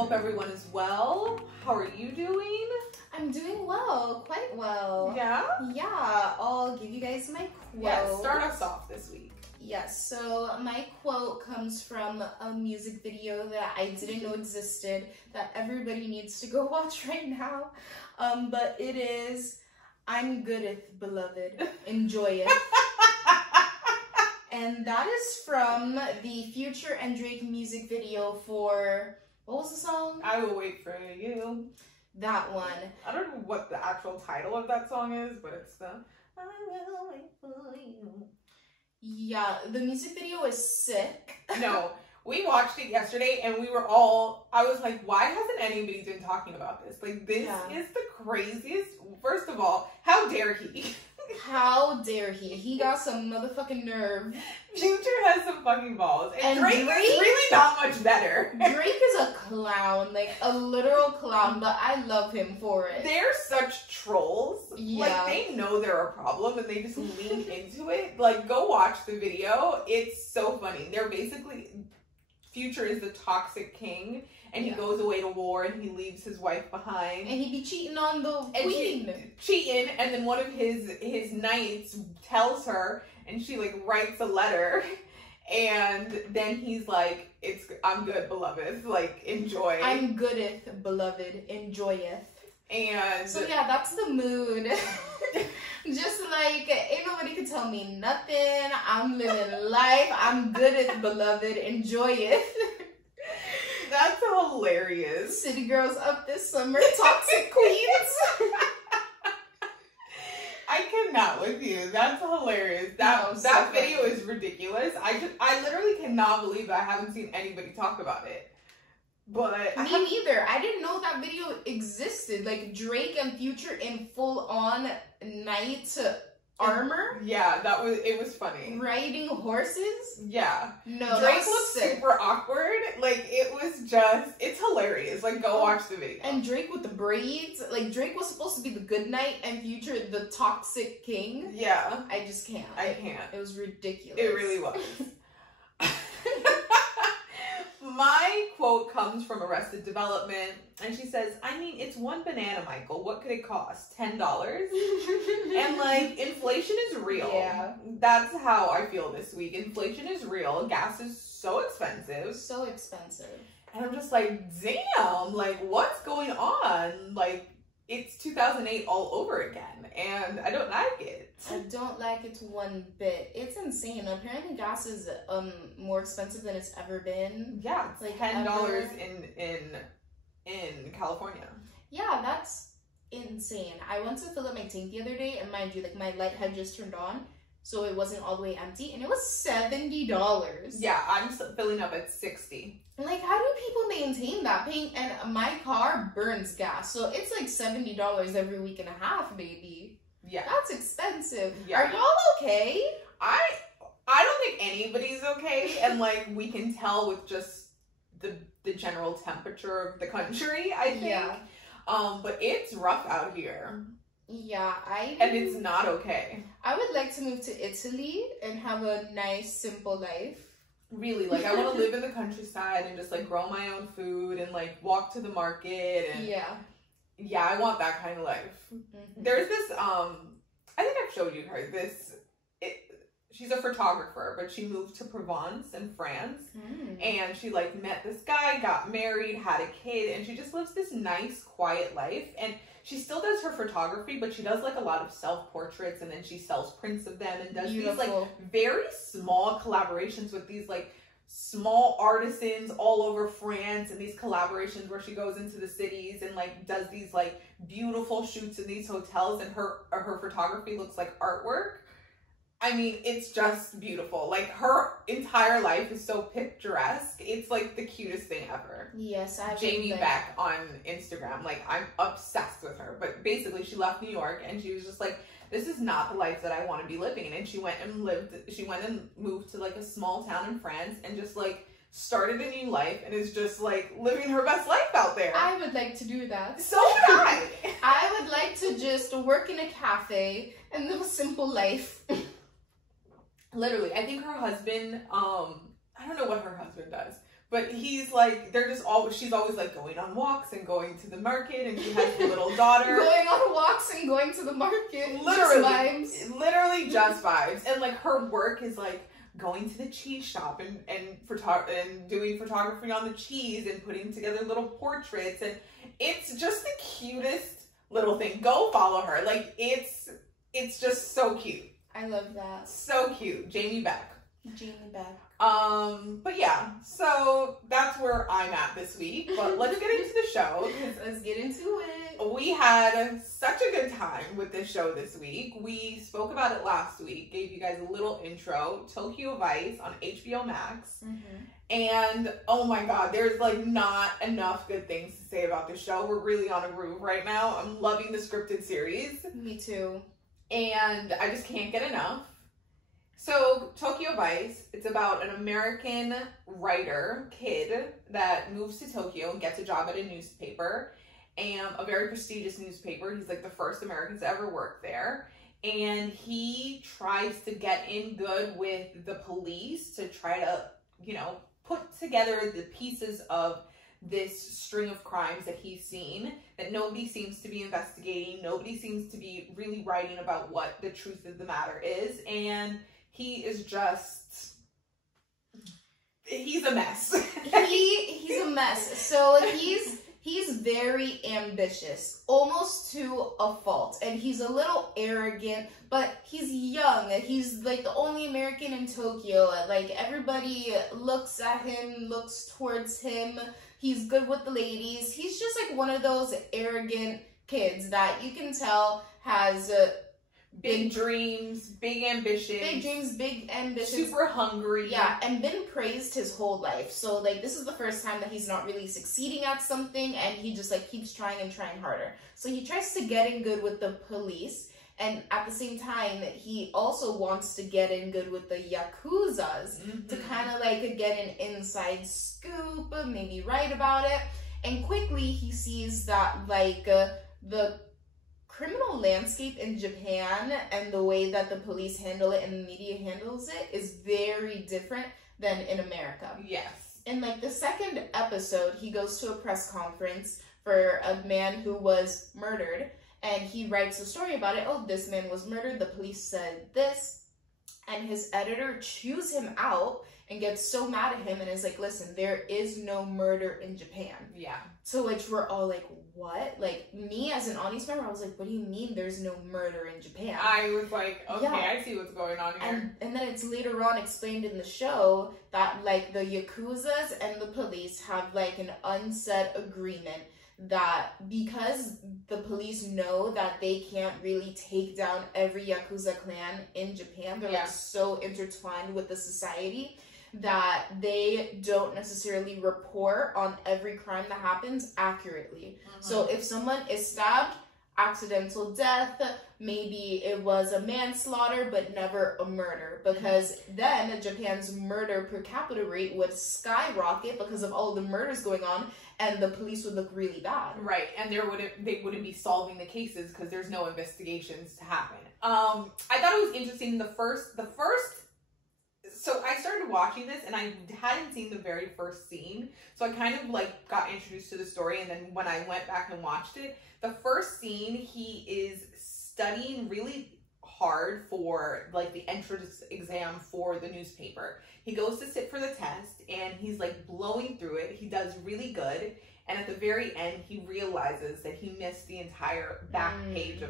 hope everyone is well. How are you doing? I'm doing well, quite well. Yeah? Yeah, I'll give you guys my quote. Yeah, start us off this week. Yes, so my quote comes from a music video that I didn't know existed, that everybody needs to go watch right now. But it is, "I'm goodeth, beloved, enjoy it." And that is from the Future and Drake music video for, what was the song? I Will Wait For You. That one. I don't know what the actual title of that song is, but it's the I Will Wait For You. Yeah, the music video is sick. No, we watched it yesterday and we were all, I was like, why hasn't anybody been talking about this? Like, this is the craziest. First of all, how dare he? How dare he? He got some motherfucking nerve. Future has some fucking balls. And Drake is Drake really not much better. Drake is a clown, like a literal clown, but I love him for it. They're such trolls. Yeah. Like, they know they're a problem and they just lean into it. Like, go watch the video. It's so funny. They're basically, Future is the toxic king, and he goes away to war and he leaves his wife behind. And he be cheating on the queen. Cheating, and then one of his knights tells her, and she like writes a letter, and then he's like, "I'm good, beloved. Like, enjoy." I'm goodeth, beloved, enjoyeth. And so yeah, that's the mood. Just like, ain't nobody can tell me nothing. I'm living life. I'm goodeth, beloved, enjoyeth. That's hilarious. City girls up this summer, toxic queens. I cannot with you. That's hilarious. That video is ridiculous. I literally cannot believe I haven't seen anybody talk about it. But me neither. I didn't know that video existed. Like Drake and Future in full on knight armor. Yeah, it was funny. Riding horses? Yeah. No, Drake looks super awkward. Like, it's hilarious. Like, go watch the video. And Drake with the braids. Like, Drake was supposed to be the good knight and Future the toxic king. Yeah. I just can't. I can't. It was ridiculous. It really was. My quote comes from Arrested Development, and she says, "I mean, it's one banana, Michael. What could it cost? $10? And like, inflation is real. Yeah. That's how I feel this week. Inflation is real. Gas is so expensive. So expensive. And I'm just like, damn, like, what's going on? Like, it's 2008 all over again, and I don't like it. I don't like it one bit. It's insane. Apparently gas is more expensive than it's ever been. Yeah, it's like $10 in California. Yeah, that's insane. I went to fill up my tank the other day, and mind you, like, my light had just turned on, so it wasn't all the way empty, and it was $70. Yeah, I'm filling up at $60. Like, how do people maintain that? And my car burns gas, so it's like $70 every week and a half, baby. Yeah. That's expensive. Yeah. Are y'all okay? I don't think anybody's okay, and like, we can tell with just the general temperature of the country, I think. Yeah. But it's rough out here. Yeah, and it's not okay. I would like to move to Italy and have a nice, simple life. Really, like, I want to live in the countryside and just like grow my own food and like walk to the market and yeah, I want that kind of life. Mm-hmm. There's this I think I've showed you her. She's a photographer, but she moved to Provence in France, and she like met this guy, got married, had a kid, and she just lives this nice, quiet life. And she still does her photography, but she does like a lot of self-portraits, and then she sells prints of them and does these like very small collaborations with these like small artisans all over France, and these collaborations where she goes into the cities and like does these like beautiful shoots in these hotels, and her photography looks like artwork. I mean, it's just beautiful. Like, her entire life is so picturesque. It's like the cutest thing ever. Yes, I Jamie Beck on Instagram. Like, I'm obsessed with her. But basically, she left New York and she was just like, this is not the life that I want to be living in. And she went and moved to like a small town in France and just like started a new life and is just like living her best life out there. I would like to do that. So would I. I would like to just work in a cafe and live a simple life. Literally, I think her husband, I don't know what her husband does, But he's like, she's always like going on walks and going to the market, and he has a little daughter. Going on walks and going to the market. Literally. Just vibes. Literally just vibes. And like her work is like going to the cheese shop and doing photography on the cheese and putting together little portraits. And it's just the cutest little thing. Go follow her. Like it's just so cute. I love that. So cute. Jamie Beck. But yeah, so that's where I'm at this week. But let's get into the show. Let's get into it. We had such a good time with this show this week. We spoke about it last week, gave you guys a little intro. Tokyo Vice on HBO Max. And oh my god, there's like not enough good things to say about this show. We're really on a groove right now. I'm loving the scripted series. Me too. And I just can't get enough. So, Tokyo Vice, it's about an American kid that moves to Tokyo and gets a job at a newspaper, and a very prestigious newspaper. He's like the first American to ever work there. And he tries to get in good with the police to try to, put together the pieces of this string of crimes that he's seen that nobody seems to be investigating. Nobody seems to be really writing about what the truth of the matter is. And he is he's a mess. He's a mess. So he's very ambitious, almost to a fault. And he's a little arrogant, but he's young. He's like the only American in Tokyo. Like everybody looks at him, looks towards him. He's good with the ladies. He's just like one of those arrogant kids that you can tell has big dreams, big ambitions. Big dreams, big ambitions. Super hungry. Yeah, and been praised his whole life. So, like, this is the first time that he's not really succeeding at something, and he just, like, keeps trying and trying harder. So he tries to get in good with the police, and at the same time, he also wants to get in good with the Yakuzas to kind of, like, get an inside scoop, maybe write about it. And quickly, he sees that, like, the criminal landscape in Japan and the way that the police handle it and the media handles it is very different than in America. Yes. In like the second episode, he goes to a press conference for a man who was murdered, and he writes a story about it. Oh, this man was murdered. The police said this, and his editor chews him out and gets so mad at him and is like, listen, there is no murder in Japan. Yeah. To which we're all like, what? Like, me as an audience member, I was like, what do you mean there's no murder in Japan? I was like, okay, yeah. I see what's going on here. And then it's later on explained in the show that, like, the Yakuzas and the police have, like, an unsaid agreement that because the police know that they can't really take down every Yakuza clan in Japan, they're, like, so intertwined with the society that they don't necessarily report on every crime that happens accurately. So if someone is stabbed, accidental death, maybe it was a manslaughter but never a murder, because then Japan's murder per capita rate would skyrocket because of all the murders going on, and the police would look really bad. Right, and they wouldn't be solving the cases because there's no investigations to happen. I thought it was interesting. So I started watching this and I hadn't seen the very first scene. So I kind of like got introduced to the story, and then when I went back and watched it, the first scene, he is studying really hard for like the entrance exam for the newspaper. He goes to sit for the test and he's like blowing through it. He does really good. And at the very end, he realizes that he missed the entire back page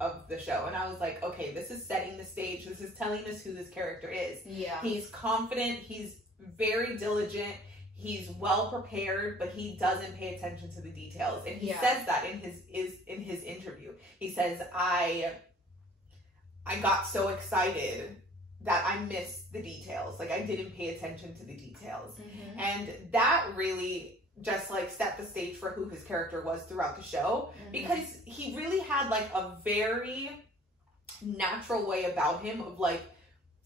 of the show. And I was like, okay, this is setting the stage. This is telling us who this character is. Yeah. He's confident. He's very diligent. He's well prepared, but he doesn't pay attention to the details. And he says that in his interview. He says, I got so excited that I missed the details. Like, I didn't pay attention to the details. And that really just like set the stage for who his character was throughout the show, because he really had like a very natural way about him of like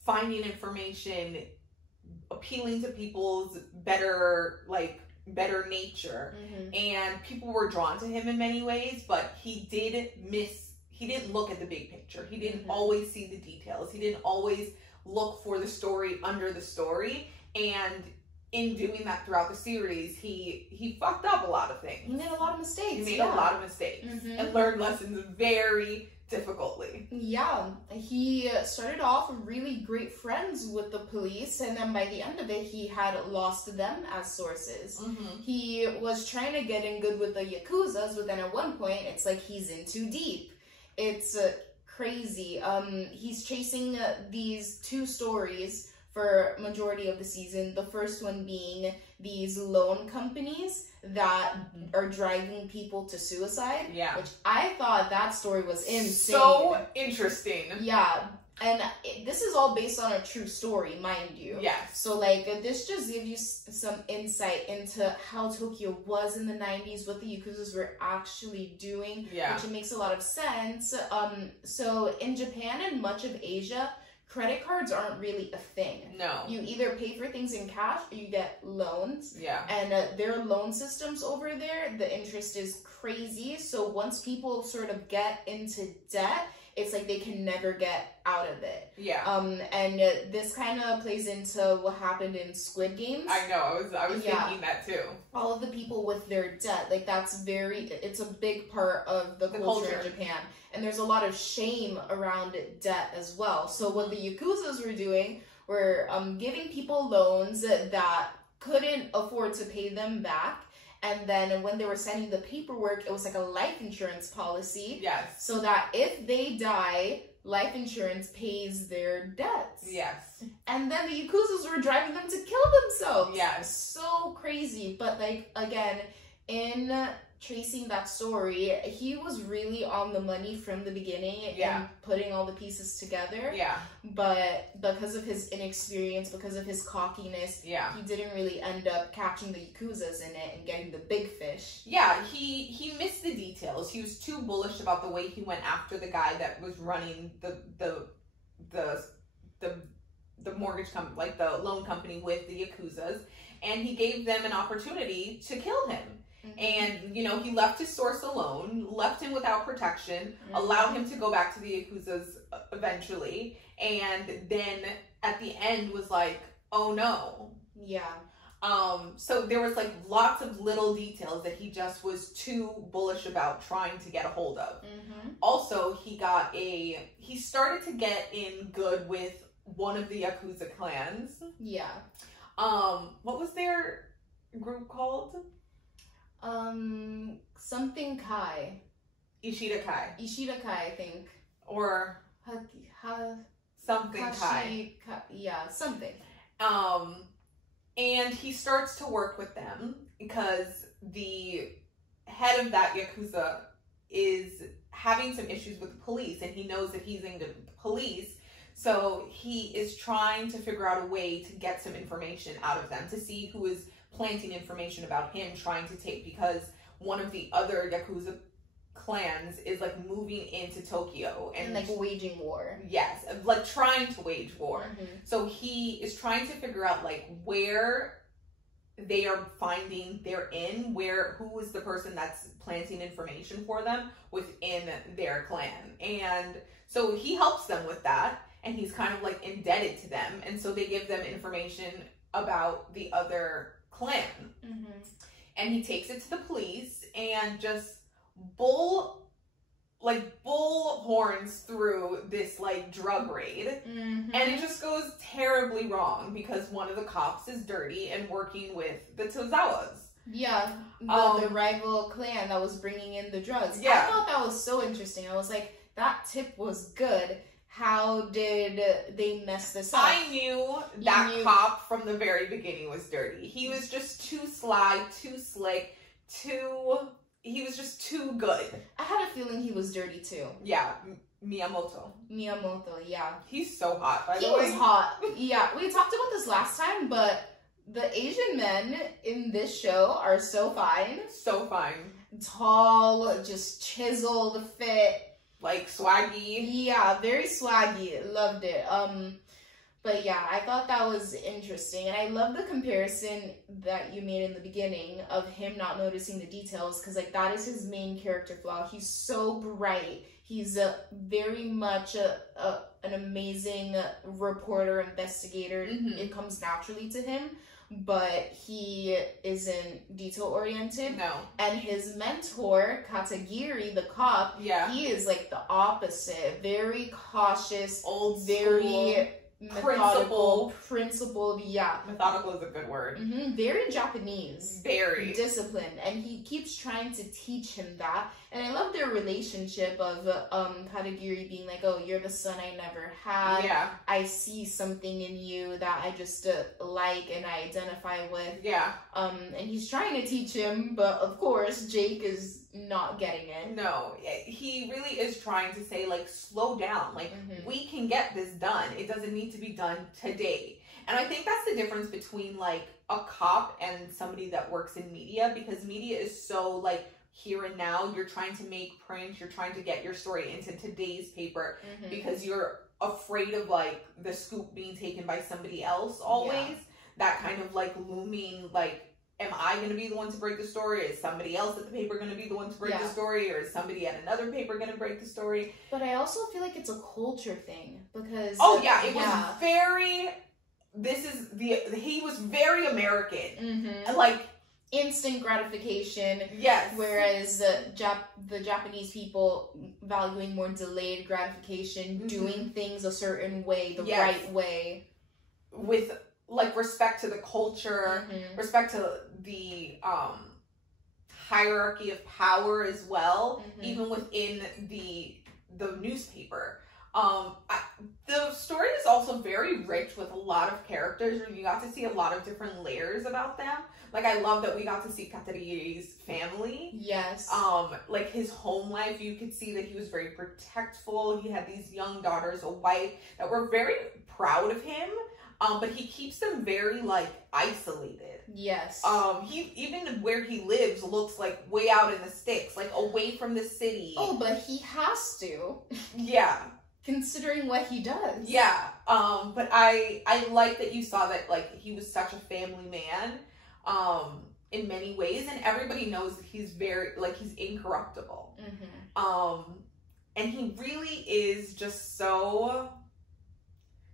finding information, appealing to people's better nature, and people were drawn to him in many ways, but he didn't look at the big picture. He didn't always see the details. He didn't always look for the story under the story, and in doing that throughout the series, he fucked up a lot of things. He made a lot of mistakes. He made a lot of mistakes and learned lessons very difficultly. Yeah, he started off really great friends with the police, and then by the end of it, he had lost them as sources. He was trying to get in good with the Yakuzas, but then at one point, it's like he's in too deep. It's crazy. He's chasing these two stories for majority of the season. The first one being these loan companies that are driving people to suicide. Yeah. Which I thought that story was insane. So interesting. Yeah. And this is all based on a true story, mind you. Yes. So, like, this just gives you some insight into how Tokyo was in the 90s, what the Yakuzas were actually doing, which it makes a lot of sense. So, in Japan and much of Asia, credit cards aren't really a thing. No. You either pay for things in cash or you get loans. Yeah. And their loan systems over there, the interest is crazy. So once people sort of get into debt, it's like they can never get out of it. Yeah. And this kind of plays into what happened in Squid Games. I know. I was thinking that too. All of the people with their debt, like it's a big part of the culture in Japan. And there's a lot of shame around debt as well. So what the Yakuzas were doing were giving people loans that couldn't afford to pay them back. And then when they were sending the paperwork, it was like a life insurance policy. Yes. So that if they die, life insurance pays their debts. Yes. And then the Yakuzas were driving them to kill themselves. Yes. So crazy. But, like, again, in tracing that story, he was really on the money from the beginning and putting all the pieces together. Yeah. But because of his inexperience, because of his cockiness, he didn't really end up catching the Yakuzas in it and getting the big fish. Yeah, he missed the details. He was too bullish about the way he went after the guy that was running the mortgage company, like the loan company with the Yakuzas, and he gave them an opportunity to kill him. And, you know, he left his source alone, left him without protection, allowed him to go back to the Yakuzas eventually, and then at the end was like, oh no. Yeah. So there was like lots of little details that he just was too bullish about trying to get a hold of. Also, he started to get in good with one of the Yakuza clans. Yeah. What was their group called? Something Kai. Ishida Kai, I think. Or something Kai. Yeah, something. And he starts to work with them because the head of that Yakuza is having some issues with the police, and he knows that he's in the police. So he is trying to figure out a way to get some information out of them, to see who is planting information about him, trying to take, because one of the other Yakuza clans is like moving into Tokyo and like waging war. Yes, like trying to wage war. So he is trying to figure out like where they are finding who is the person that's planting information for them within their clan. And so he helps them with that, and he's kind of like indebted to them, and so they give them information about the other clan. And he takes it to the police and just bull horns through this like drug raid. And it just goes terribly wrong because one of the cops is dirty and working with the Tozawas. Yeah, the rival clan that was bringing in the drugs. Yeah. I thought that was so interesting. I was like, that tip was good. How did they mess this up? I knew that cop from the very beginning was dirty. He was just too sly, too slick, he was just too good. I had a feeling he was dirty too. Yeah, Miyamoto, yeah. He's so hot, by the way. He was hot. Yeah, we talked about this last time, but the Asian men in this show are so fine. So fine. Tall, just chiseled, fit. Like swaggy. Yeah, very swaggy. Loved it. But yeah, I thought that was interesting. And I love the comparison that you made in the beginning of him not noticing the details, because like that is his main character flaw. He's so bright. He's very much an amazing reporter, investigator. It comes naturally to him. but he isn't detail-oriented. No. And his mentor, Katagiri, the cop, he is like the opposite. Very cautious, old very school. methodical, principled. Yeah. Methodical is a good word. Very Japanese. Very. Disciplined. And he keeps trying to teach him that. And I love their relationship of Katagiri being like, oh, you're the son I never had. Yeah. I see something in you that I just like and I identify with. Yeah. And he's trying to teach him, but of course, Jake is not getting it. No, he really is trying to say, like, slow down. Like, we can get this done. It doesn't need to be done today. And I think that's the difference between, like, a cop and somebody that works in media, because media is so, like, here and now. You're trying to make print. You're trying to get your story into today's paper because you're afraid of, like, the scoop being taken by somebody else always. Yeah. That kind of, like, looming, like, am I going to be the one to break the story? Is somebody else at the paper going to be the one to break the story? Or is somebody at another paper going to break the story? But I also feel like it's a culture thing because... Oh, yeah. It was very... He was very American. And, like... instant gratification. Yes. Whereas the Japanese people valuing more delayed gratification, doing things a certain way, the right way. With... like, respect to the culture, respect to the hierarchy of power as well, even within the newspaper. The story is also very rich with a lot of characters, and you got to see a lot of different layers about them. Like, I love that we got to see Katagiri's family. Yes. Like, his home life, you could see that he was very protectful. He had these young daughters, a wife, that were very proud of him. But he keeps them very, like, isolated. Yes. He, even where he lives looks like way out in the sticks, like away from the city. Oh, but he has to. Yeah. Considering what he does. Yeah. But I like that you saw that, like, he was such a family man, in many ways, and everybody knows that he's very, like, he's incorruptible. And he really is just so,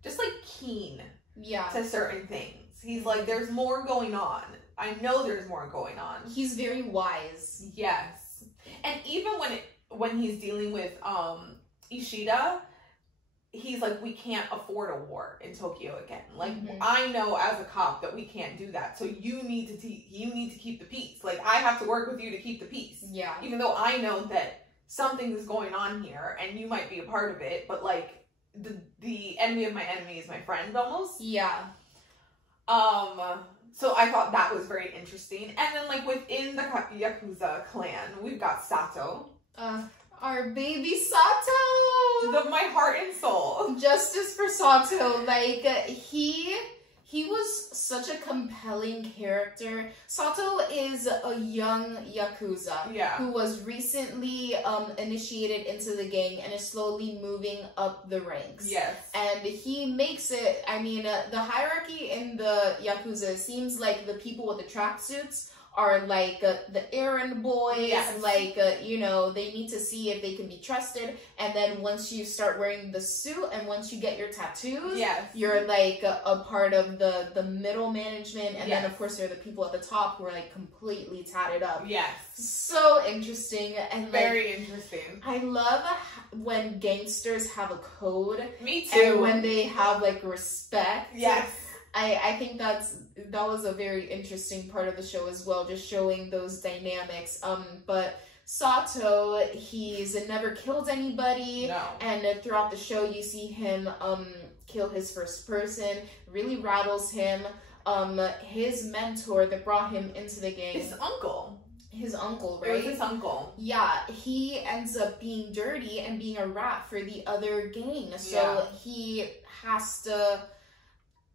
just, like, keen. Yeah. To certain things. He's like, there's more going on. I know there's more going on. He's very wise. Yes. And even when he's dealing with Ishida, he's like, we can't afford a war in Tokyo again. Like, I know as a cop that we can't do that. So you need to keep the peace. Like, I have to work with you to keep the peace. Yeah. Even though I know that something is going on here and you might be a part of it, but, like, the enemy of my enemy is my friend, almost. Yeah. So I thought that was very interesting. And then, like, within the Yakuza clan, we've got Sato. Our baby Sato! My heart and soul. Justice for Sato. Like, he was such a compelling character. Sato is a young Yakuza who was recently initiated into the gang and is slowly moving up the ranks. Yes. And he makes it, I mean, the hierarchy in the Yakuza seems like the people with the tracksuits are like the errand boys, like, you know, they need to see if they can be trusted. And then once you start wearing the suit and once you get your tattoos, you're like a part of the middle management. And then, of course, there are the people at the top who are like completely tatted up. Yes. So interesting. And very interesting. I love when gangsters have a code. Me too. And when they have like respect. Yes. I think that was a very interesting part of the show as well, just showing those dynamics. But Sato, he's never killed anybody. No. And throughout the show, you see him kill his first person. Really rattles him. His mentor that brought him into the gang. His uncle. His uncle, right? It was his uncle. Yeah, he ends up being dirty and being a rat for the other gang. So he has to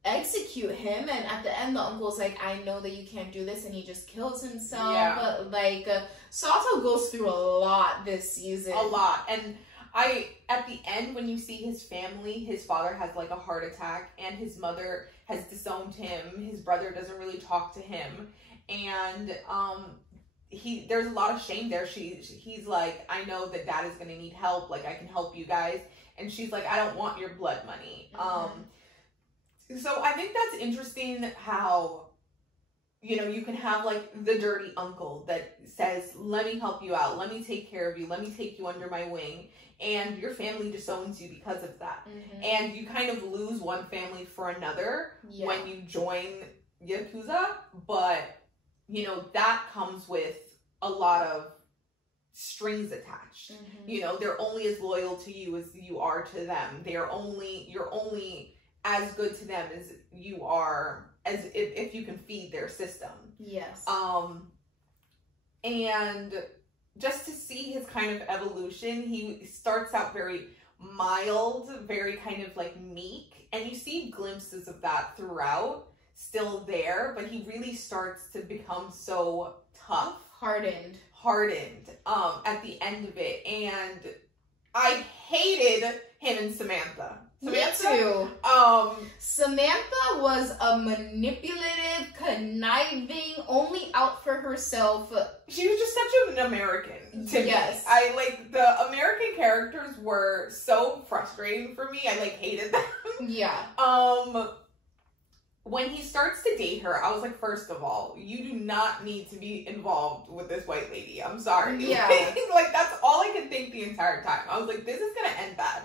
execute him, and at the end the uncle's like, I know that you can't do this, and he just kills himself. But like Sato goes through a lot this season. A lot. And at the end, when you see his family, his father has like a heart attack and his mother has disowned him. His brother doesn't really talk to him, and there's a lot of shame there. He's like, I know that dad is gonna need help, like I can help you guys, and she's like, I don't want your blood money. So I think that's interesting how you know, you can have like the dirty uncle that says, let me help you out, let me take care of you, let me take you under my wing, and your family disowns you because of that. And you kind of lose one family for another when you join Yakuza, but you know, that comes with a lot of strings attached. You know, they're only as loyal to you as you are to them. You're only as good to them as you are, as if you can feed their system. Yes. And just to see his kind of evolution, he starts out very mild, very kind of like meek, and you see glimpses of that throughout, still there, but he really starts to become so tough. Hardened at the end of it. And I hated him and Samantha. Me too. Samantha was a manipulative, conniving, only out for herself. She was just such an American to me. I like the American characters were so frustrating for me. I like hated them. Yeah. When he starts to date her, I was like, first of all, you do not need to be involved with this white lady. I'm sorry. Yeah. Like, that's all I could think the entire time. I was like, this is going to end bad.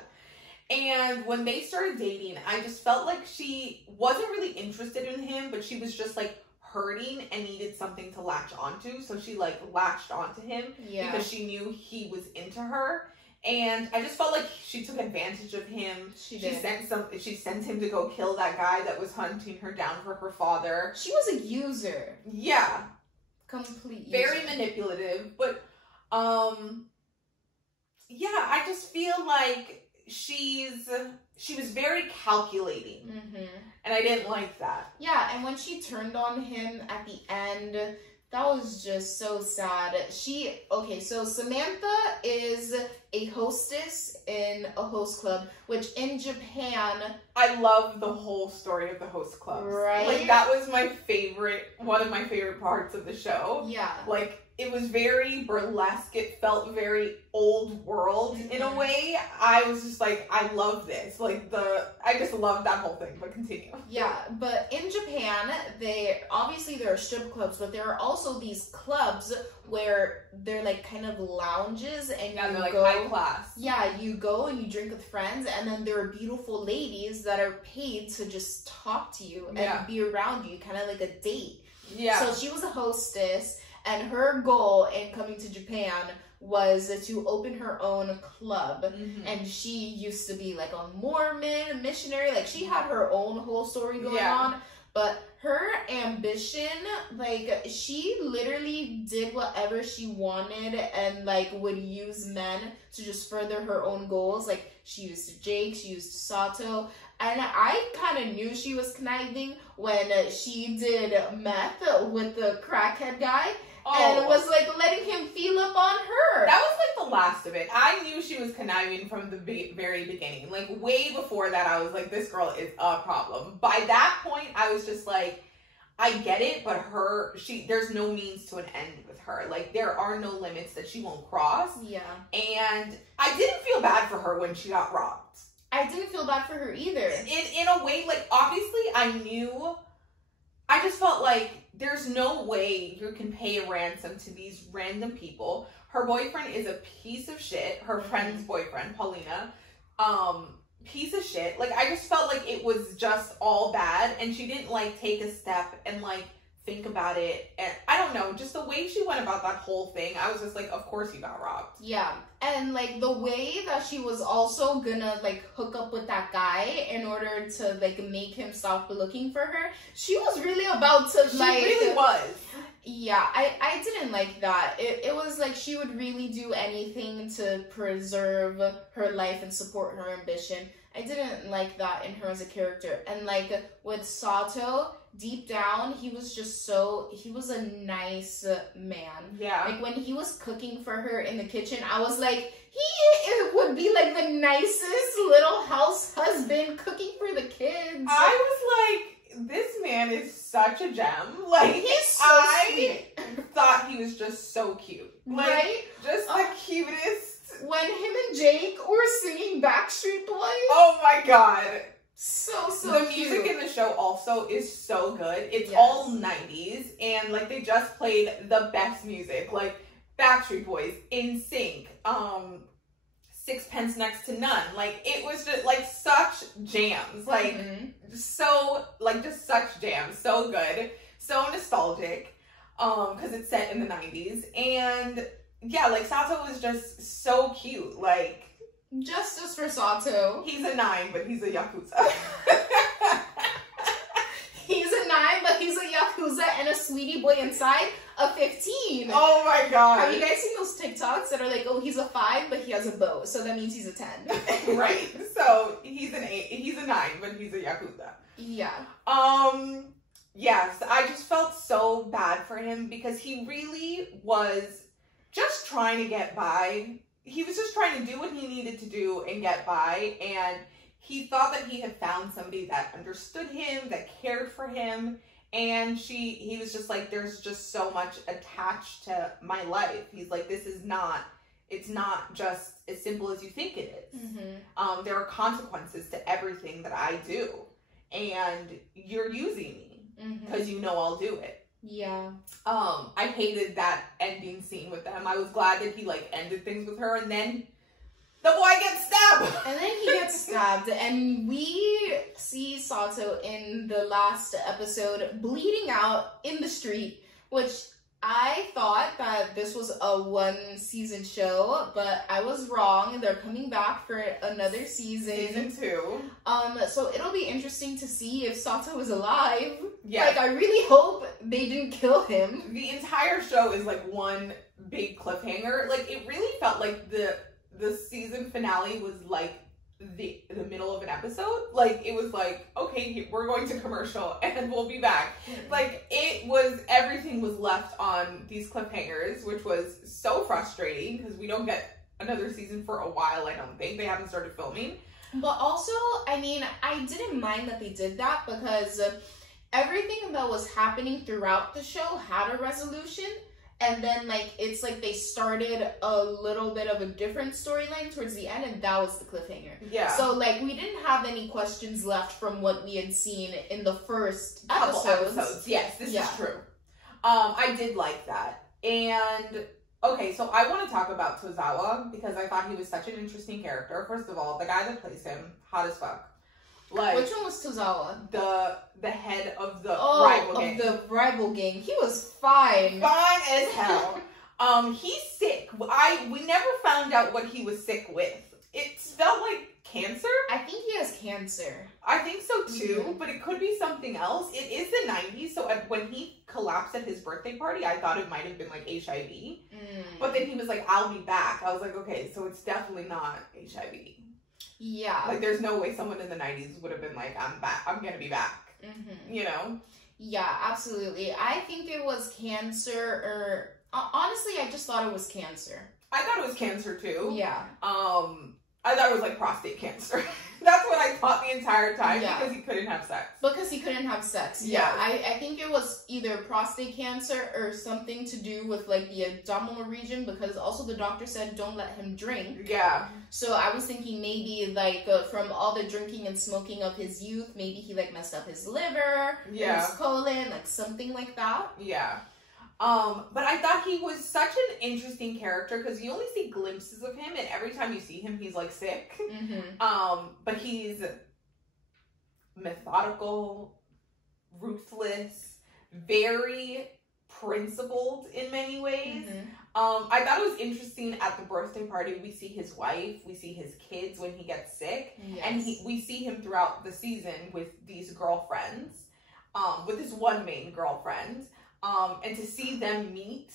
And when they started dating, I just felt like she wasn't really interested in him, but she was just, like, hurting and needed something to latch onto. So she, like, latched onto him because she knew he was into her. And I just felt like she took advantage of him. She sent him to go kill that guy that was hunting her down for her father. She was a user. Yeah. Complete user. Very manipulative. But, yeah, I just feel like she was very calculating. And I didn't like that. Yeah, and when she turned on him at the end, that was just so sad. So Samantha is a hostess in a host club, which in Japan... I love the whole story of the host clubs. Right? Like, that was one of my favorite parts of the show. Yeah. Like, it was very burlesque. It felt very old world in a way. I was just like, I love this. Like, I just love that whole thing, but continue. Yeah, but in Japan, there are strip clubs, but there are also these clubs where they're like kind of lounges, and they're like high class. Yeah, you go and you drink with friends, and then there are beautiful ladies that are paid to just talk to you and be around you, kind of like a date. Yeah. So she was a hostess, and her goal in coming to Japan was to open her own club. And she used to be like a Mormon missionary. Like, she had her own whole story going on. But her ambition, like, she literally did whatever she wanted and, like, would use men to just further her own goals. Like, she used Jake, she used Sato. And I kind of knew she was conniving when she did meth with the crackhead guy. And was, like, letting him feel up on her. That was, like, the last of it. I knew she was conniving from the very beginning. Like, way before that, I was like, this girl is a problem. By that point, I was just like, I get it, but there's no means to an end with her. Like, there are no limits that she won't cross. Yeah. And I didn't feel bad for her when she got robbed. I didn't feel bad for her either. In a way, like, obviously, I just felt like, there's no way you can pay a ransom to these random people. Her boyfriend is a piece of shit. Her friend's boyfriend, Paulina, piece of shit. Like, I just felt like it was just all bad, and she didn't, like, take a step and, like, think about it. And I don't know, just the way she went about that whole thing, I was just like, of course you got robbed. Yeah. And, like, the way that she was also gonna, like, hook up with that guy in order to, like, make him stop looking for her, she was really about to, she really was. Yeah, I didn't like that. It was like she would really do anything to preserve her life and support her ambition. I didn't like that in her as a character. And, like, with Sato, deep down, he was a nice man. Yeah. Like, when he was cooking for her in the kitchen, I was like, he would be, like, the nicest little house husband cooking for the kids. I was like, this man is such a gem. Like, he's so sweet. Thought he was just so cute. Like, right? Just the cutest. When him and Jake were singing Backstreet Boys. Oh my god. So the cute. music in the show also is so good. It's all 90s, and like they just played the best music, like Backstreet Boys, NSYNC, Sixpence Next to None. Like it was just like such jams, like so like just such jams, so good, so nostalgic, because it's set in the 90s, and yeah, like Sato was just so cute, like. Justice for Sato. He's a 9, but he's a Yakuza. He's a 9, but he's a Yakuza and a sweetie boy inside a 15. Oh my god. Have you guys seen those TikToks that are like, oh, he's a 5, but he has a bow, so that means he's a 10. Right. So he's an 8, he's a 9, but he's a Yakuza. Yeah. Yes, I just felt so bad for him because he really was just trying to get by. He was just trying to do what he needed to do and get by, and he thought that he had found somebody that understood him, that cared for him, and he was just like, there's just so much attached to my life. He's like, it's not just as simple as you think it is. There are consequences to everything that I do, and you're using me because you know I'll do it. Yeah. I hated that ending scene with them. I was glad that he like ended things with her, and then the boy gets stabbed. And then he gets stabbed, and we see Sato in the last episode bleeding out in the street, which I thought that this was a 1-season show, but I was wrong. They're coming back for another season. Season 2. So it'll be interesting to see if Sato is alive. Yeah. Like, I really hope they didn't kill him. The entire show is like one big cliffhanger. Like, it really felt like the season finale was like the middle of an episode. Like, it was like, okay, we're going to commercial and we'll be back. Like, everything was left on these cliffhangers, which was so frustrating because we don't get another season for a while, I don't think. They haven't started filming. But also, I mean, I didn't mind that they did that because everything that was happening throughout the show had a resolution. And then, like, it's like they started a little bit of a different storyline towards the end, and that was the cliffhanger. Yeah. So, like, we didn't have any questions left from what we had seen in the first couple episodes. episodes. Yes, this is true. I did like that. And, okay, so I want to talk about Tozawa, because I thought he was such an interesting character. First of all, the guy that plays him, hot as fuck. Like, which one was Tozawa? The head of the rival gang. The rival gang. He was fine. Fine as hell. He's sick. We never found out what he was sick with. It felt like cancer. I think he has cancer. I think so too, but it could be something else. It is the 90s, so when he collapsed at his birthday party, I thought it might have been like HIV. But then he was like, I'll be back. I was like, okay, so it's definitely not HIV. Yeah. Like, there's no way someone in the 90s would have been like, I'm back. I'm gonna be back. You know? Yeah, absolutely. I think it was cancer, or honestly, I just thought it was cancer. I thought it was cancer too. Yeah. I thought it was like prostate cancer. That's what I thought the entire time, because he couldn't have sex. Because he couldn't have sex. Yeah. I think it was either prostate cancer or something to do with like the abdominal region, because also the doctor said don't let him drink. Yeah. So I was thinking maybe like from all the drinking and smoking of his youth, maybe he like messed up his liver, his colon, like something like that. Yeah. But I thought he was such an interesting character because you only see glimpses of him, and every time you see him, he's like sick. But he's methodical, ruthless, very principled in many ways. I thought it was interesting at the birthday party. We see his wife, we see his kids when he gets sick, and we see him throughout the season with these girlfriends, with his one main girlfriend. And to see them meet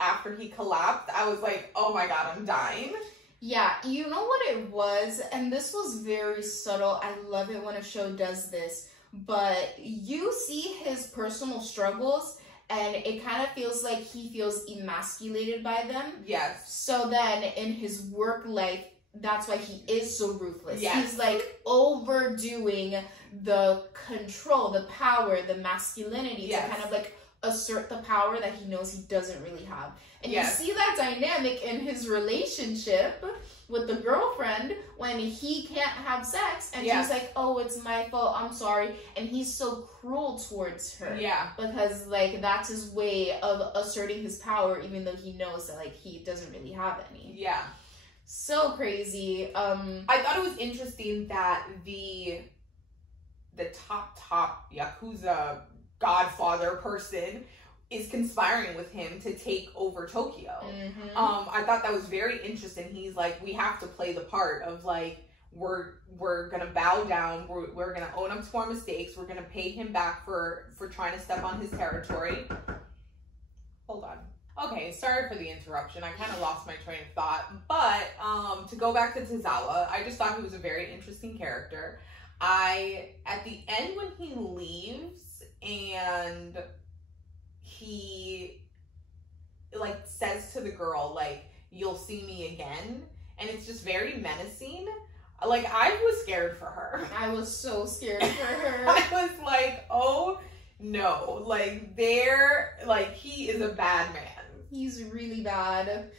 after he collapsed, I was like, oh my god, I'm dying. Yeah, you know what it was? And this was very subtle. I love it when a show does this. But you see his personal struggles, and it kind of feels like he feels emasculated by them. Yes. So then in his work life, that's why he is so ruthless. Yes. He's like overdoing the control, the power, the masculinity to kind of like assert the power that he knows he doesn't really have. And yes. you see that dynamic in his relationship with the girlfriend when he can't have sex and she's like, oh, it's my fault, I'm sorry. And he's so cruel towards her. Yeah. Because, like, that's his way of asserting his power, even though he knows that, like, he doesn't really have any. Yeah. So crazy. I thought it was interesting that the top Yakuza godfather person is conspiring with him to take over Tokyo. Mm-hmm. I thought that was very interesting. He's like, we have to play the part of, like, we're gonna bow down, we're gonna own up to our mistakes, we're gonna pay him back for trying to step on his territory. Hold on. Okay, sorry for the interruption. I kind of lost my train of thought. But to go back to Tozawa, I just thought he was a very interesting character. At the end when he leaves and he, like, says to the girl, like, you'll see me again, and it's just very menacing. Like, I was scared for her. I was so scared for her. I was like, oh no, like, he is a bad man. He's really bad.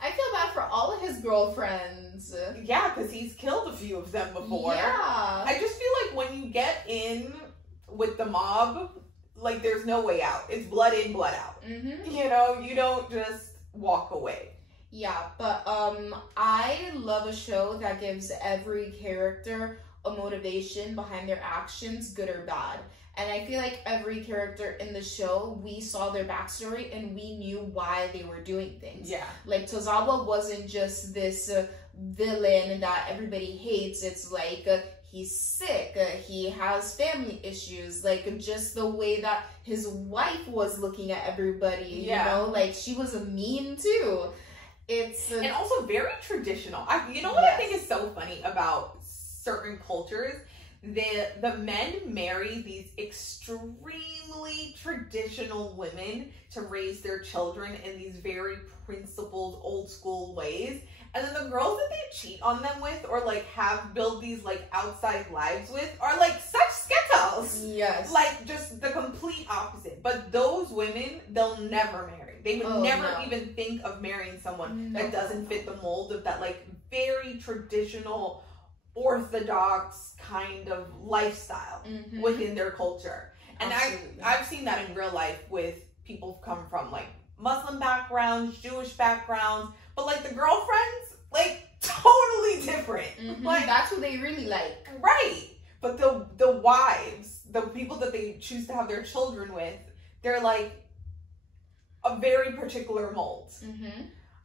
I feel bad for all of his girlfriends. Yeah, because he's killed a few of them before. Yeah. I just feel like when you get in with the mob, like, there's no way out. It's blood in, blood out. Mm-hmm. You know, you don't just walk away. Yeah, but I love a show that gives every character a motivation behind their actions, good or bad. And I feel like every character in the show, we saw their backstory and we knew why they were doing things. Yeah. Like, Tozawa wasn't just this villain that everybody hates. It's like, he's sick, he has family issues, like, just the way that his wife was looking at everybody, you know? Like, she was mean too. And also very traditional. You know what I think is so funny about certain cultures? The men marry these extremely traditional women to raise their children in these very principled, old school ways. And then the girls that they cheat on them with or, like, have built these, like, outside lives with are, like, such skittles. Yes. Like, just the complete opposite. But those women, they'll never marry. They would never even think of marrying someone that doesn't fit the mold of that, like, very traditional, orthodox kind of lifestyle within their culture. And I've seen that in real life with people who come from, like, Muslim backgrounds, Jewish backgrounds, but, like, the girlfriends, like, totally different. Like, that's who they really like. Right. But the wives, the people that they choose to have their children with, they're, like, a very particular mold.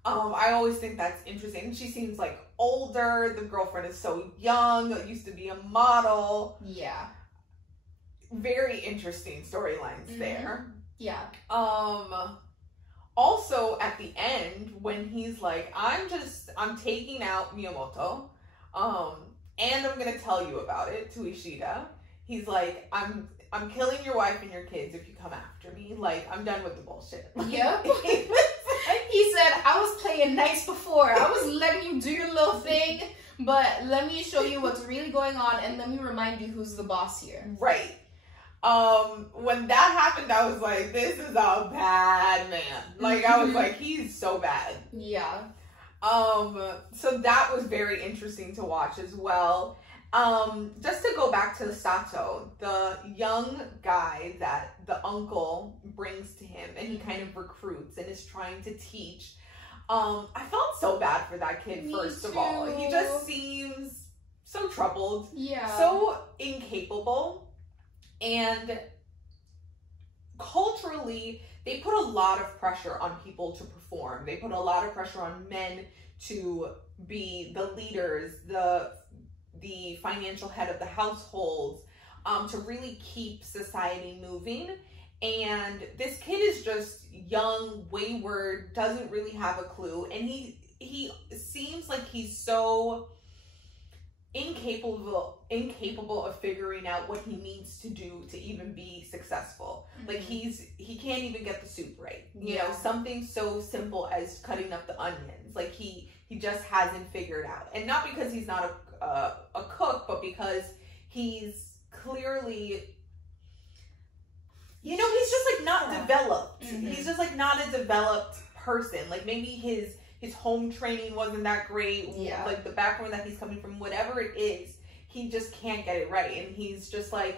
I always think that's interesting. She seems, like, older. The girlfriend is so young. Used to be a model. Yeah. Very interesting storylines there. Yeah. Also, at the end, when he's like, I'm taking out Miyamoto, and I'm gonna tell you about it to Ishida. He's like, I'm killing your wife and your kids if you come after me. Like, I'm done with the bullshit. Yep. He said, I was playing nice before. I was letting you do your little thing, but let me show you what's really going on, and let me remind you who's the boss here. Right. When that happened, I was like, this is a bad man. Like, I was like, he's so bad. Yeah. So that was very interesting to watch as well. Just to go back to Sato, the young guy that the uncle brings to him and he kind of recruits and is trying to teach. I felt so bad for that kid, first of all. He just seems so troubled. Yeah. So incapable. And culturally, they put a lot of pressure on people to perform. They put a lot of pressure on men to be the leaders, the financial head of the households, to really keep society moving. And this kid is just young, wayward, doesn't really have a clue, and he seems like he's so incapable of figuring out what he needs to do to even be successful. Like, he can't even get the soup right. You know, something so simple as cutting up the onions. Like, he just hasn't figured out. And not because he's not a cook, but because he's clearly you know, he's just like not developed. He's just like not a developed person. Like maybe his home training wasn't that great. Yeah. Like the background that he's coming from, whatever it is, he just can't get it right. And he's just like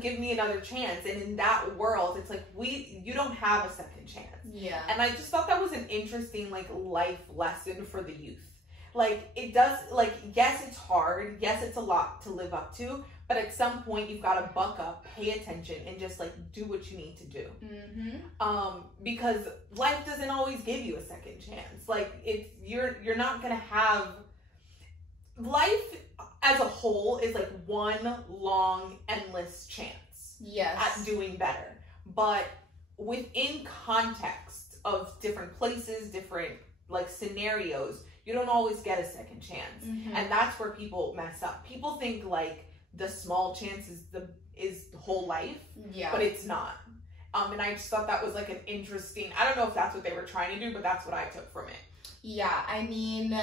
give me another chance. And in that world, it's like you don't have a second chance. Yeah. And I just thought that was an interesting like life lesson for the youth. Like it does, like, yes, it's hard. Yes, it's a lot to live up to. But at some point, you've got to buck up, pay attention, and just like do what you need to do. Because life doesn't always give you a second chance. Like you're not gonna have life as a whole is like one long endless chance. Yes. At doing better, but within context of different places, different like scenarios, you don't always get a second chance, and that's where people mess up. People think like the small chance is the whole life, but it's not. And I just thought that was like an interesting, I don't know if that's what they were trying to do, but that's what I took from it. Yeah, I mean,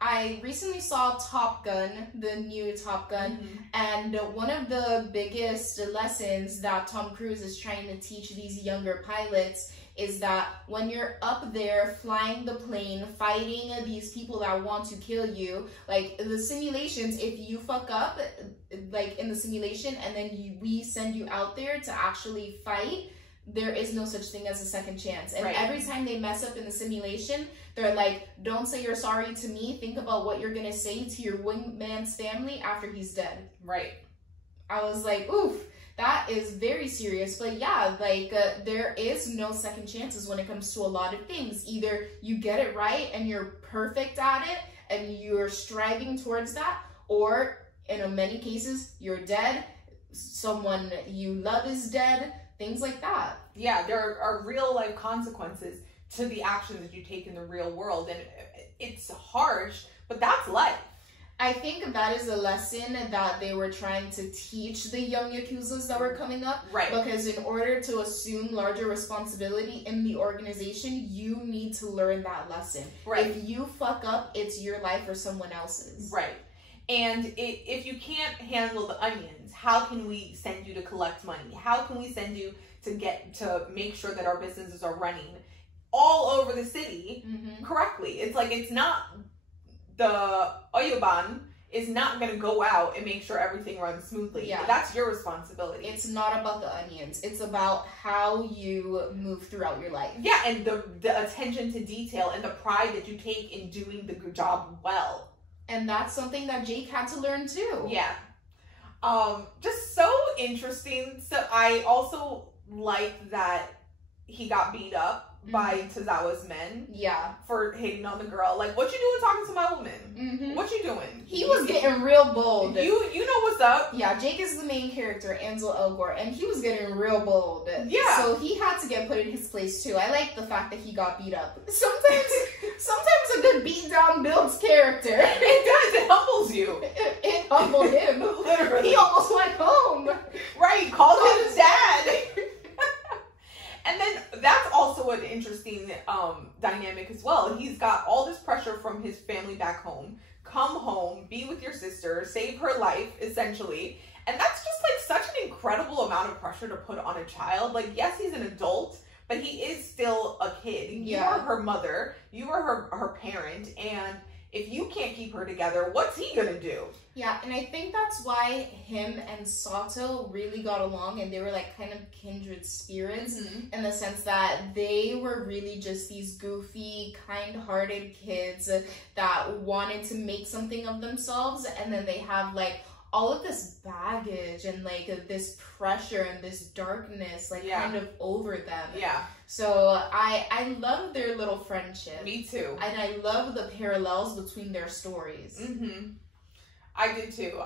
I recently saw Top Gun, the new Top Gun, and one of the biggest lessons that Tom Cruise is trying to teach these younger pilots is that when you're up there flying the plane, fighting these people that want to kill you, like the simulations, if you fuck up, like in the simulation, and then we send you out there to actually fight, there is no such thing as a second chance. And every time they mess up in the simulation, they're like, don't say you're sorry to me. Think about what you're going to say to your wingman's family after he's dead. Right. I was like, oof, that is very serious. But yeah, like there is no second chances when it comes to a lot of things. Either you get it right and you're perfect at it and you're striving towards that, or in many cases, you're dead. Someone you love is dead. Things like that. Yeah, there are real life consequences to the actions that you take in the real world. And it's harsh, but that's life. I think that is a lesson that they were trying to teach the young Yakuzas that were coming up. Right. Because in order to assume larger responsibility in the organization, you need to learn that lesson. Right. If you fuck up, it's your life or someone else's. Right. And if you can't handle the onions, how can we send you to collect money? How can we send you to make sure that our businesses are running all over the city correctly? It's like, it's not, the Oyoban is not going to go out and make sure everything runs smoothly. Yeah. That's your responsibility. It's not about the onions. It's about how you move throughout your life. Yeah, and the attention to detail and the pride that you take in doing the job well. And that's something that Jake had to learn too. Yeah. Just so interesting. So I also like that he got beat up by Tozawa's men. Yeah. For hating on the girl. Like, what you doing talking to my woman? What you doing? He was getting real bold. You know what's up. Yeah, Jake is the main character, Ansel Elgort, and he was getting real bold. Yeah. So he had to get put in his place too. I like the fact that he got beat up. Sometimes a good beat down builds character. It does. It humbles you. It humbled him. Literally. He almost went home. Right. Called him dad. And then that's also an interesting dynamic as well. He's got all this pressure from his family back home. Come home, be with your sister, save her life, essentially. And that's just like such an incredible amount of pressure to put on a child. Like, yes, he's an adult, but he is still a kid. You are her mother. You are her parent. And if you can't keep her together, what's he gonna do? Yeah, and I think that's why him and Sato really got along, and they were like kind of kindred spirits in the sense that they were really just these goofy, kind-hearted kids that wanted to make something of themselves, and then they have like all of this baggage and like this pressure and this darkness like kind of over them. Yeah. So I love their little friendship. Me too. And I love the parallels between their stories. I did too.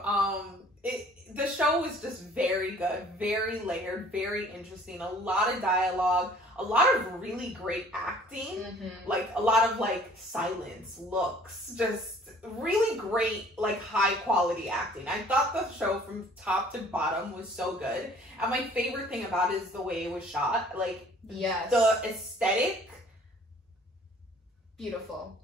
The show was just very good, very layered, very interesting. A lot of dialogue, a lot of really great acting, like a lot of like silence, looks, just really great, like high quality acting. I thought the show from top to bottom was so good. And my favorite thing about it is the way it was shot. Like, yes, the aesthetic. Beautiful.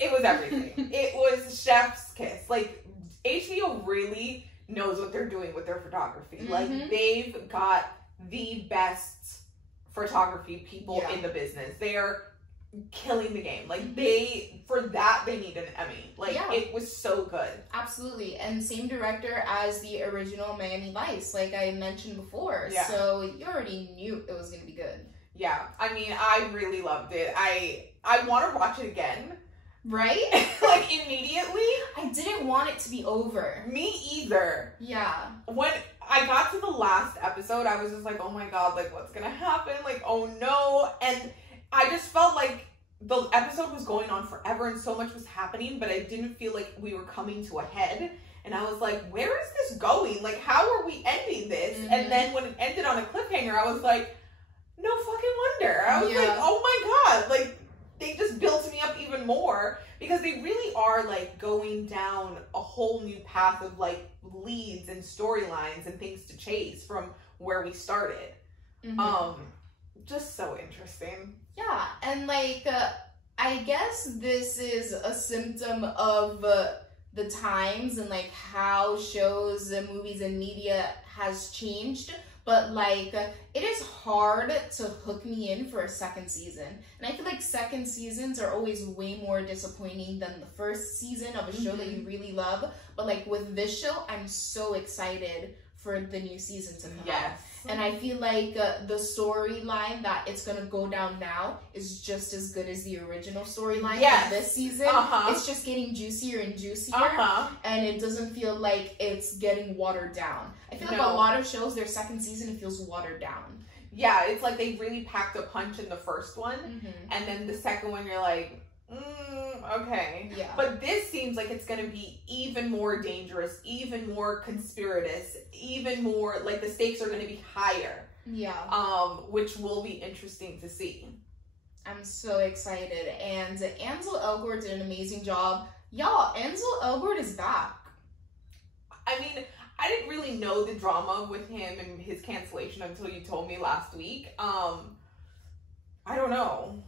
It was everything. It was chef's kiss. Like, HBO really knows what they're doing with their photography. Like, they've got the best photography people in the business. They are killing the game. Like, they need an Emmy. Like, it was so good. Absolutely. And same director as the original Miami Vice, like I mentioned before. Yeah. So you already knew it was going to be good. Yeah. I mean, I really loved it. I want to watch it again. Right? Like, immediately. I didn't want it to be over. Me either. Yeah. When I got to the last episode, I was just like, oh my God, like, what's going to happen? Like, oh no. And I just felt like the episode was going on forever and so much was happening, but I didn't feel like we were coming to a head. And I was like, where is this going? Like, how are we ending this? And then when it ended on a cliffhanger, I was like, no fucking wonder. I was like, oh my God. Like, they just built me up even more because they really are, like, going down a whole new path of, like, leads and storylines and things to chase from where we started. Just so interesting. Yeah, and like, I guess this is a symptom of the times and like how shows and movies and media has changed. But like, it is hard to hook me in for a second season. And I feel like second seasons are always way more disappointing than the first season of a show that you really love. But like with this show, I'm so excited for the new season to come out. And I feel like the storyline that it's going to go down now is just as good as the original storyline of this season. It's just getting juicier and juicier. And it doesn't feel like it's getting watered down. I feel like a lot of shows, their second season, it feels watered down. Yeah, it's like they really packed a punch in the first one. And then the second one, you're like, okay. Yeah. But this seems like it's going to be even more dangerous, even more conspiratorious, even more, like, the stakes are going to be higher. Yeah. Which will be interesting to see. I'm so excited. And Ansel Elgort did an amazing job. Y'all, Ansel Elgort is back. I mean, I didn't really know the drama with him and his cancellation until you told me last week. I don't know.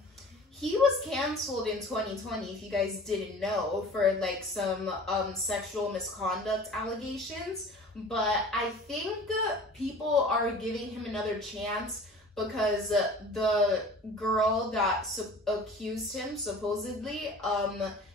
He was canceled in 2020, if you guys didn't know, for like some sexual misconduct allegations. But I think people are giving him another chance because the girl that accused him, supposedly,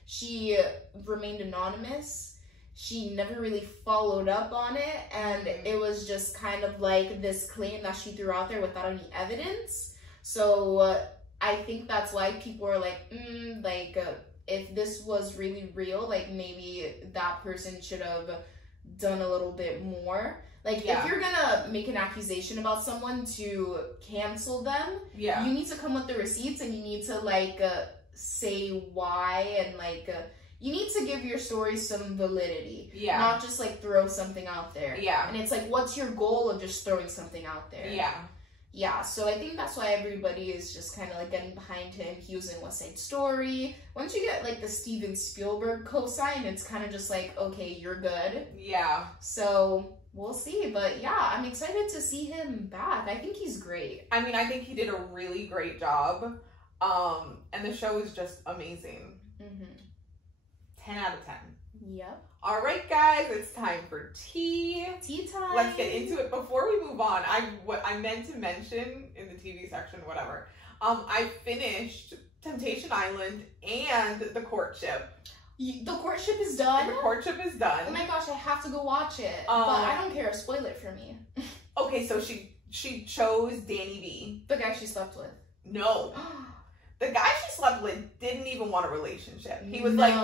she remained anonymous. She never really followed up on it, and it was just kind of like this claim that she threw out there without any evidence. So I think that's why people are like, if this was really real, like, maybe that person should have done a little bit more. Like, if you're gonna make an accusation about someone to cancel them, you need to come with the receipts and you need to, like, say why and, like, you need to give your story some validity. Yeah. Not just, like, throw something out there. Yeah. And it's like, what's your goal of just throwing something out there? Yeah. Yeah, so I think that's why everybody is just kind of like getting behind him. He was in West Side Story. Once you get like the Steven Spielberg cosign, it's kind of just like, okay, you're good. Yeah. So we'll see. But yeah, I'm excited to see him back. I think he's great. I mean, I think he did a really great job. And the show is just amazing. 10 out of 10. Yep. All right, guys, it's time for tea. Tea time. Let's get into it. Before we move on, what I meant to mention in the TV section, whatever. I finished Temptation Island and The Courtship. The Courtship is done? The Courtship is done. Oh my gosh, I have to go watch it. But I don't care. Spoil it for me. Okay, so she chose Danny B. The guy she slept with. No. The guy she slept with didn't even want a relationship. He was like,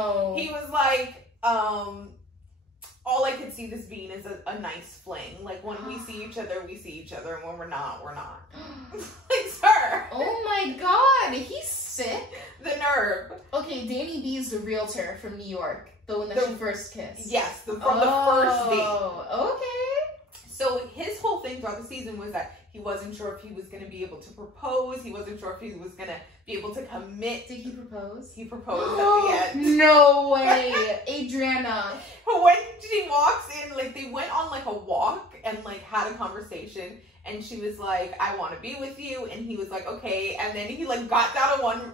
all I could see this being is a nice fling. Like, when we see each other, we see each other, and when we're not, we're not. Like, sir. Oh my God, he's sick. The nerve. Okay, Danny B is the realtor from New York, the one that she first kissed. Yes, from the first date. Oh, okay. So his whole thing throughout the season was that he wasn't sure if he was going to be able to propose. He wasn't sure if he was going to be able to commit. Did he propose? He proposed at the end. No way. Adriana. When she walks in, like, they went on, like, a walk and, like, had a conversation. And she was like, I want to be with you. And he was like, okay. And then he, like, got down on one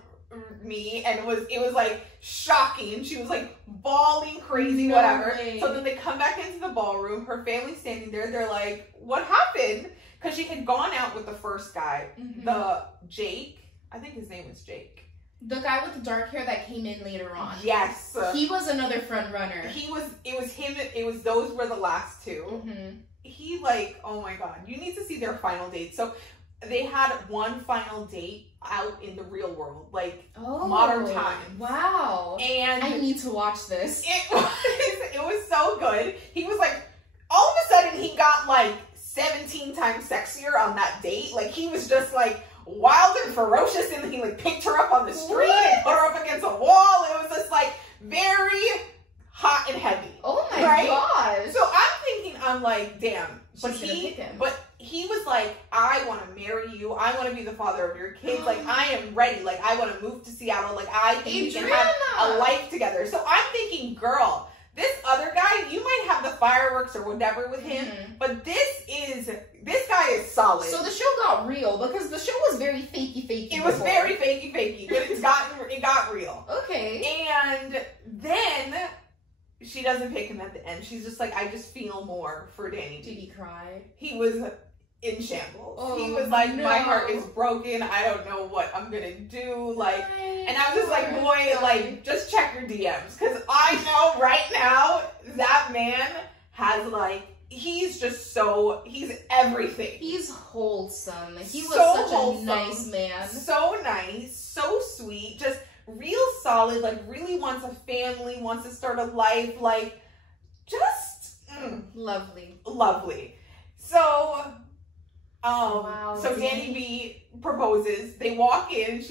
me, and it was like shocking. She was like bawling crazy, whatever. So then they come back into the ballroom. Her family's standing there. They're like, what happened? Because she had gone out with the first guy, the Jake. I think his name was Jake. The guy with the dark hair that came in later on. Yes. He was another front runner. It was him. Those were the last two. He like, oh my God, you need to see their final date. So they had one final date out in the real world, like modern times. Wow. And I need to watch this. It was so good. He was like, all of a sudden he got like 17 times sexier on that date. Like he was just like wild and ferocious, and he like picked her up on the street and put her up against a wall. It was just like very hot and heavy. Oh my gosh. So I'm like, damn. But he was like, I want to marry you. I want to be the father of your kids. Like, I am ready. Like, I want to move to Seattle. Like, I think we can have a life together. So I'm thinking, girl, this other guy, you might have the fireworks or whatever with him, but this guy is solid. So the show got real, because the show was very fakey. It was very fakey, but it got real. Okay. And then she doesn't pick him at the end. She's just like, I just feel more for Danny. Did he cry? He was in shambles. Oh, he was like, my heart is broken. I don't know what I'm gonna do. Like, and I was just like, boy, like, just check your DMs, because I know right now that man has like, he's everything. He's wholesome. He was such a nice man. So nice, so sweet, just real solid, like really wants a family, wants to start a life, like just lovely. So so Danny B proposes. They walk in,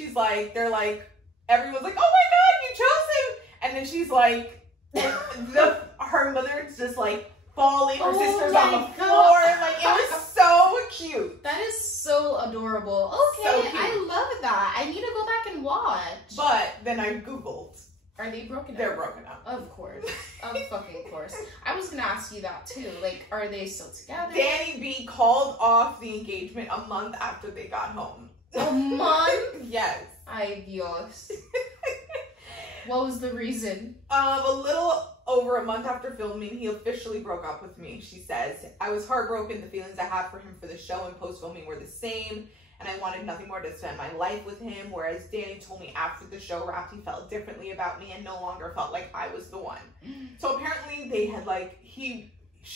they're like, everyone's like, oh my God, you chose him. And then she's like, her mother's just like falling, her sister's on the floor. Like, it was so cute. That is so adorable. Okay, so I love that. I need to go back and watch. But then I Googled. Are they broken up? They're broken up. Of course. Of fucking course. I was gonna ask you that too. Like, are they still together? Danny B called off the engagement a month after they got home. A month? Yes. Ay Dios. What was the reason? A little over a month after filming, he officially broke up with me, she says. I was heartbroken. The feelings I had for him for the show and post-filming were the same, and I wanted nothing more to spend my life with him, whereas Danny told me after the show wrapped, he felt differently about me and no longer felt like I was the one. So apparently they had like, she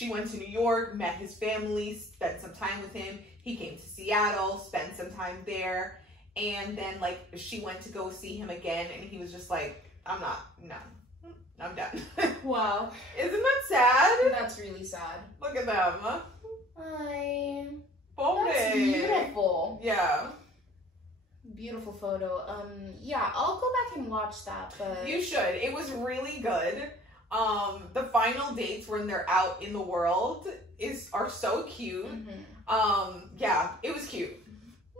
went to New York, met his family, spent some time with him. He came to Seattle, spent some time there, and then like she went to go see him again, and he was just like, I'm done. Wow. Isn't that sad? That's really sad. Look at them. Hi. Pobre. That's beautiful. Yeah. Beautiful photo. Yeah, I'll go back and watch that, but... You should. It was really good. The final dates when they're out in the world are so cute. Yeah, it was cute.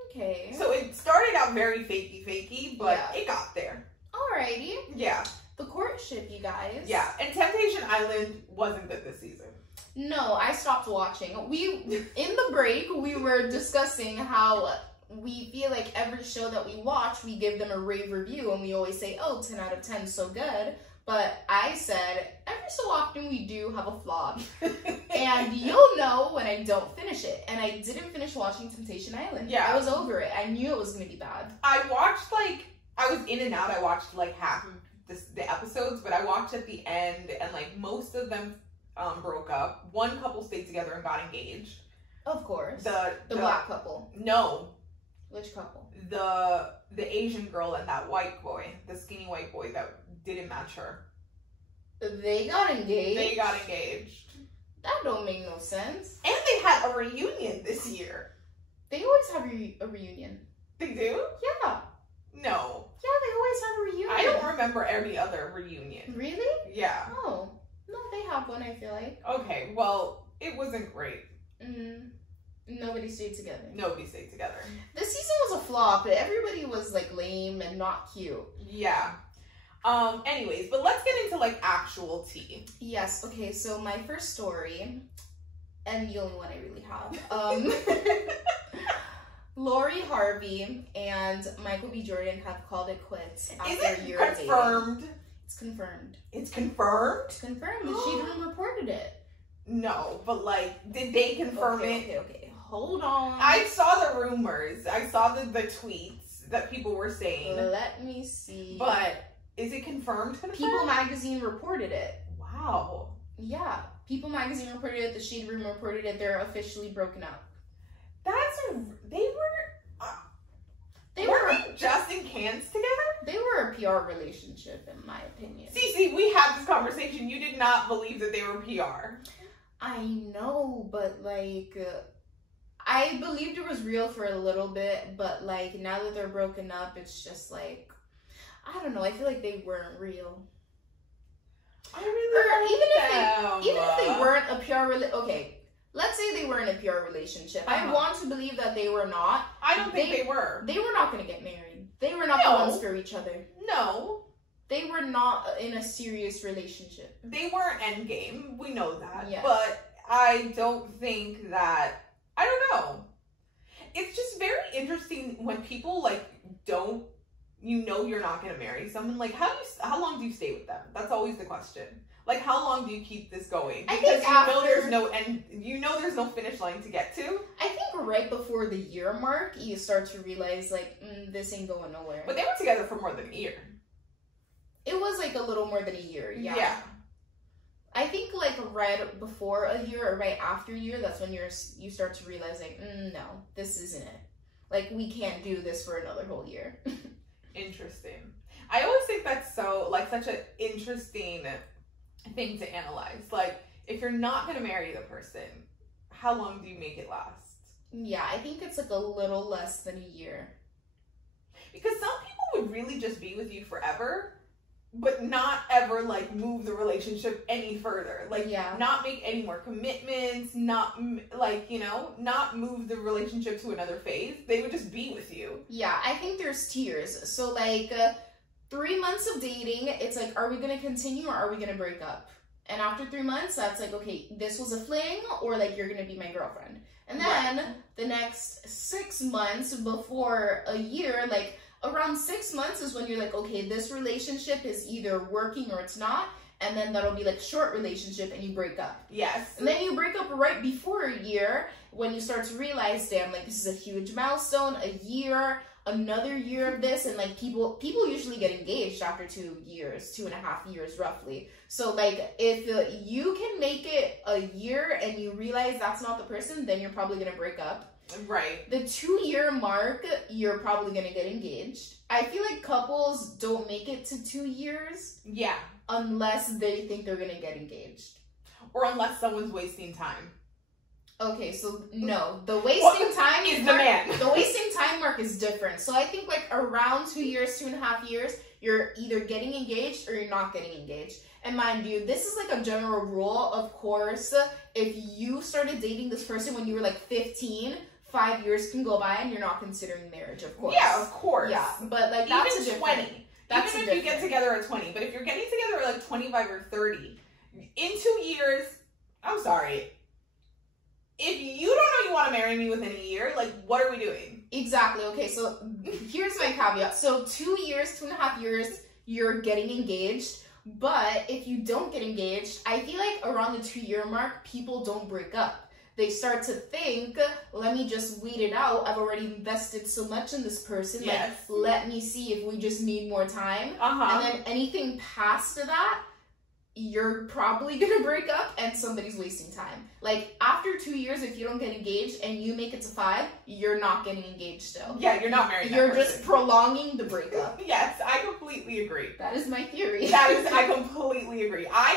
Okay. So it started out very fakey, but it got there. Alrighty. Yeah. The Courtship, you guys. Yeah, and Temptation Island wasn't good this season. No, I stopped watching. In the break, we were discussing how we feel like every show that we watch, we give them a rave review, and we always say, oh, 10 out of 10, so good. But I said, every so often we do have a flaw. And you'll know when I don't finish it. And I didn't finish watching Temptation Island. Yeah. I was over it. I knew it was going to be bad. I was in and out. I watched like half of the episodes, but I watched at the end, and like most of them broke up. One couple stayed together and got engaged. Of course. The black couple. No. Which couple? The Asian girl and that white boy, the skinny white boy that didn't match her. They got engaged? They got engaged. That don't make no sense. And they had a reunion this year. They always have a reunion. They do? Yeah. No. Yeah, they always have a reunion. I don't remember any other reunion. Really? Yeah. Oh. No, they have one, I feel like. Okay, well, it wasn't great. Nobody stayed together. Nobody stayed together. This season was a flop. Everybody was like lame and not cute. Yeah. Anyways, but let's get into like actual tea. Yes, okay, so my first story, and the only one I really have, Lori Harvey and Michael B. Jordan have called it quits after Is a year it of dating. confirmed? It's confirmed. It's confirmed? It's confirmed. The Shade Room reported it. No, but like, did they confirm it? Okay. Hold on. I saw the rumors. I saw the tweets that people were saying. Let me see. But is it confirmed? People Magazine reported it. Wow. Yeah. People Magazine reported it. The Shade Room reported it. They're officially broken up. They were just in cans together? They were a PR relationship, in my opinion. See, we had this conversation. You did not believe that they were PR. I know, but like, I believed it was real for a little bit, but like, now that they're broken up, it's just like, I don't know. I feel like they weren't real. I really even if they weren't a PR okay. Let's say they were in a PR relationship. I want to believe that they were not. I don't think they were. They were not going to get married. They were not the ones for each other. No. They were not in a serious relationship. They weren't endgame. We know that. Yeah. But I don't think that... I don't know. It's just very interesting when people, like, don't... You know you're not going to marry someone. Like, how long do you stay with them? That's always the question. Like, how long do you keep this going? Because there's no end. You know there's no finish line to get to. I think right before the year mark, you start to realize, like, this ain't going nowhere. But they were together for more than a year. It was, like, a little more than a year, yeah. I think, like, right before a year or right after a year, that's when you start to realize, like, no, this isn't it. Like, we can't do this for another whole year. Interesting. I always think that's so, like, such an interesting thing to analyze. Like, if you're not going to marry the person, how long do you make it last? Yeah, I think it's like a little less than a year. Because some people would really just be with you forever, but not ever, like, move the relationship any further. Like, not make any more commitments, not, like, you know, not move the relationship to another phase. They would just be with you. Yeah, I think there's tiers. So, like, 3 months of dating, it's like, are we going to continue or are we going to break up? And after 3 months, that's like, okay, this was a fling or, like, you're going to be my girlfriend. And then the next 6 months before a year, like, around 6 months is when you're like, okay, this relationship is either working or it's not. And then that'll be like short relationship and you break up. Yes. And then you break up right before a year when you start to realize, damn, like, this is a huge milestone, a year, another year of this. And like, people usually get engaged after 2 years, 2.5 years roughly. So like, if you can make it a year and you realize that's not the person, then you're probably going to break up. Right. The 2-year mark, you're probably going to get engaged. I feel like couples don't make it to 2 years. Yeah. Unless they think they're going to get engaged. Or unless someone's wasting time. Okay, so no. The wasting time is the man. The wasting time mark is different. So I think like around 2 years, 2.5 years, you're either getting engaged or you're not getting engaged. And mind you, this is like a general rule. Of course, if you started dating this person when you were like 15, 5 years can go by and you're not considering marriage, of course. Yeah, of course. Yeah, but like that's even a different. 20. That's even if you get together at 20. But if you're getting together at like 25 or 30, in 2 years, I'm sorry. If you don't know you want to marry me within a year, like, what are we doing? Exactly. Okay, so here's my caveat. So 2 years, 2.5 years, you're getting engaged. But if you don't get engaged, I feel like around the 2-year mark, people don't break up. They start to think, let me just wait it out. I've already invested so much in this person. Yes. Like, let me see if we just need more time. Uh-huh. And then anything past that, you're probably going to break up and somebody's wasting time. Like, after 2 years, if you don't get engaged and you make it to 5, you're not getting engaged still. Yeah, you're not married. You're just prolonging the breakup. Yes, I completely agree. That is my theory. I completely agree. I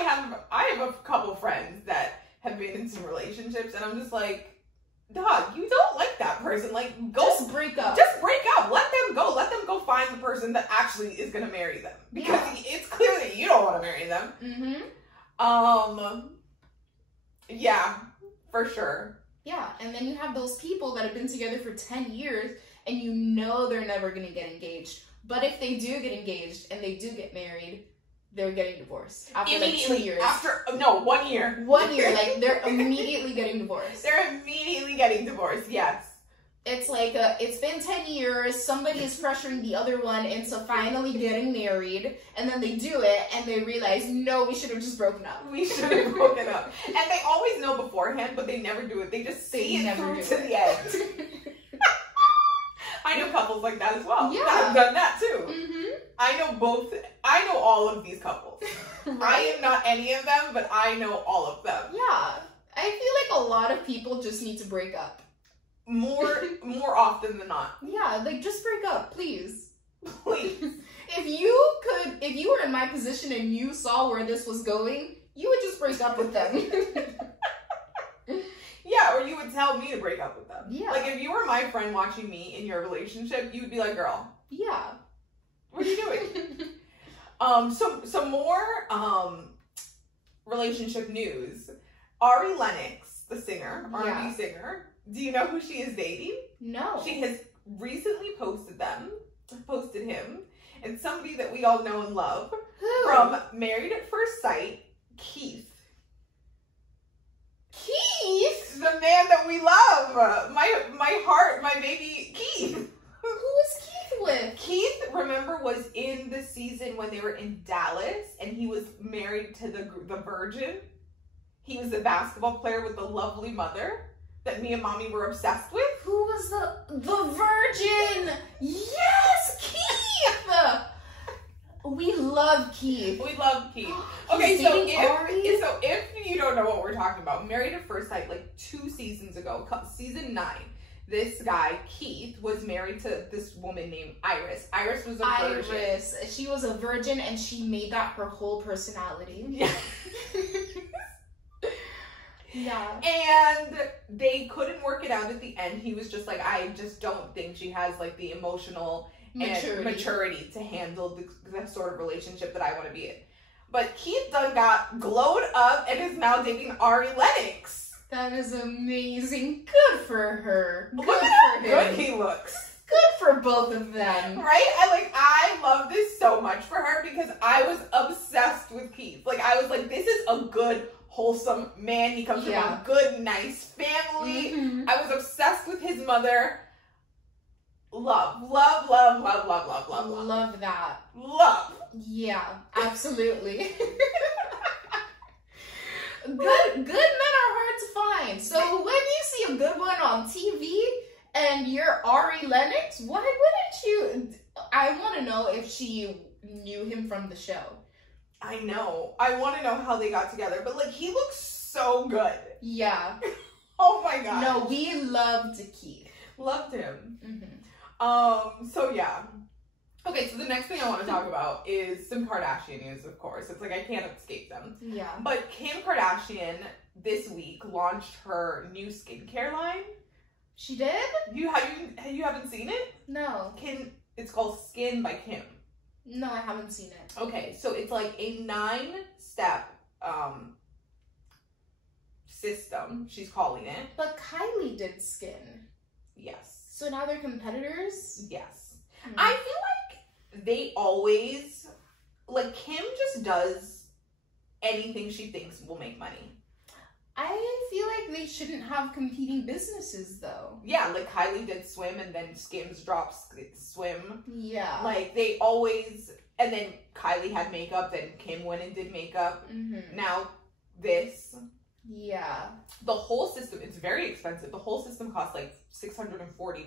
have a couple friends that have been in some relationships, and I'm just like, dog, you don't like that person. Like, go just break up. Just break up. Let them go. Let them go find the person that actually is gonna marry them. Because it's clear that you don't want to marry them. Mm-hmm. Yeah, for sure. Yeah, and then you have those people that have been together for 10 years, and you know they're never gonna get engaged. But if they do get engaged and they do get married, they're getting divorced after like 2 years. 1 year. 1 year, like they're immediately getting divorced. They're immediately getting divorced. Yes. It's like, it's been 10 years, somebody is pressuring the other one into finally getting married, and then they do it, and they realize, no, we should have just broken up. We should have broken up. And they always know beforehand, but they never do it. They just see it through to the end. I know couples like that as well. Yeah. I've done that too. Mm-hmm. I know all of these couples. Right? I am not any of them, but I know all of them. Yeah. I feel like a lot of people just need to break up. More often than not. Yeah, like, just break up, please. Please. If you were in my position and you saw where this was going, you would just break up with them. Yeah, or you would tell me to break up with them. Yeah. Like, if you were my friend watching me in your relationship, you would be like, girl. Yeah. What are you doing? Some more relationship news. Ari Lennox, the singer, R&B singer, do you know who she is dating? No. She has recently posted him, and somebody that we all know and love. Who? From Married at First Sight, Keith. Keith? The man that we love. My heart, my baby, Keith. Who was Keith with? Keith, remember, was in the season when they were in Dallas, and he was married to the Virgin. He was the basketball player with the lovely mother that me and mommy were obsessed with. Who was the Virgin? Yes, Keith! We love Keith. We love Keith. Okay, so if you don't know what we're talking about, Married at First Sight, like 2 seasons ago, season 9, this guy, Keith, was married to this woman named Iris. Iris was a virgin. She was a virgin, and she made that her whole personality. Yeah. Yeah. And they couldn't work it out at the end. He was just like, I just don't think she has like the emotional maturity to handle the sort of relationship that I want to be in. But Keith Dunn got glowed up and is now dating Ari Lennox. That is amazing. Good for her. Look at how good he looks. Good for both of them. Right? I love this so much for her because I was obsessed with Keith. Like, I was like, this is a good, wholesome man. He comes from a good, nice family. Mm-hmm. I was obsessed with his mother. Love that. Love. Yeah, absolutely. Good men are hard to find. So when you see a good one on TV and you're Ari Lennox, why wouldn't you? I want to know if she knew him from the show. I know. I want to know how they got together, but like, he looks so good. Yeah. Oh my god. No, we loved Keith. Loved him. Mm-hmm. So yeah. Okay, so the next thing I want to talk about is some Kardashian news, of course. It's like, I can't escape them. Yeah. But Kim Kardashian this week launched her new skincare line. She did? You haven't seen it? No. It's called Skin by Kim. No, I haven't seen it. Okay, so it's like a 9-step system, she's calling it. But Kylie did Skin. Yes. So now they're competitors? Yes. I feel like they always, like, Kim just does anything she thinks will make money. I feel like they shouldn't have competing businesses, though. Yeah, like Kylie did Swim, and then Skims drops Swim. Yeah. Like, they always, and then Kylie had makeup, then Kim went and did makeup. Mm-hmm. Now, this. Yeah. The whole system, it's very expensive. The whole system costs like $640.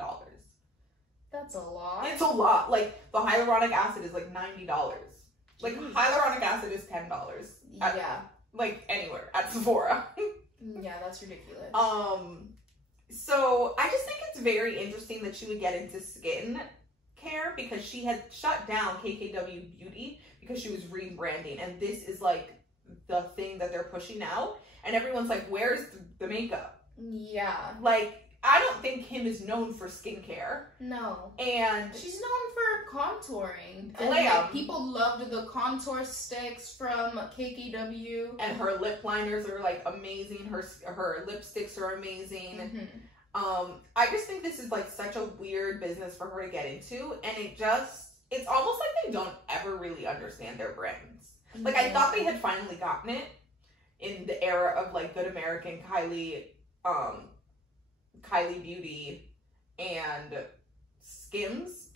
That's a lot. It's a lot. Like, the hyaluronic acid is like $90. Like, hyaluronic acid is $10. Yeah. Like, anywhere. At Sephora. Yeah, that's ridiculous. So, I just think it's very interesting that she would get into skin care because she had shut down KKW Beauty because she was rebranding. And this is, like, the thing that they're pushing out. And everyone's like, where's the makeup? Yeah. Like, I don't think Kim is known for skincare. No. And she's known for contouring. Glam. And like, people loved the contour sticks from KKW. And her lip liners are like amazing. Her lipsticks are amazing. Mm-hmm. I just think this is like such a weird business for her to get into. And it's almost like they don't ever really understand their brands. Like, I thought they had finally gotten it in the era of like Good American, Kylie Beauty, and skims.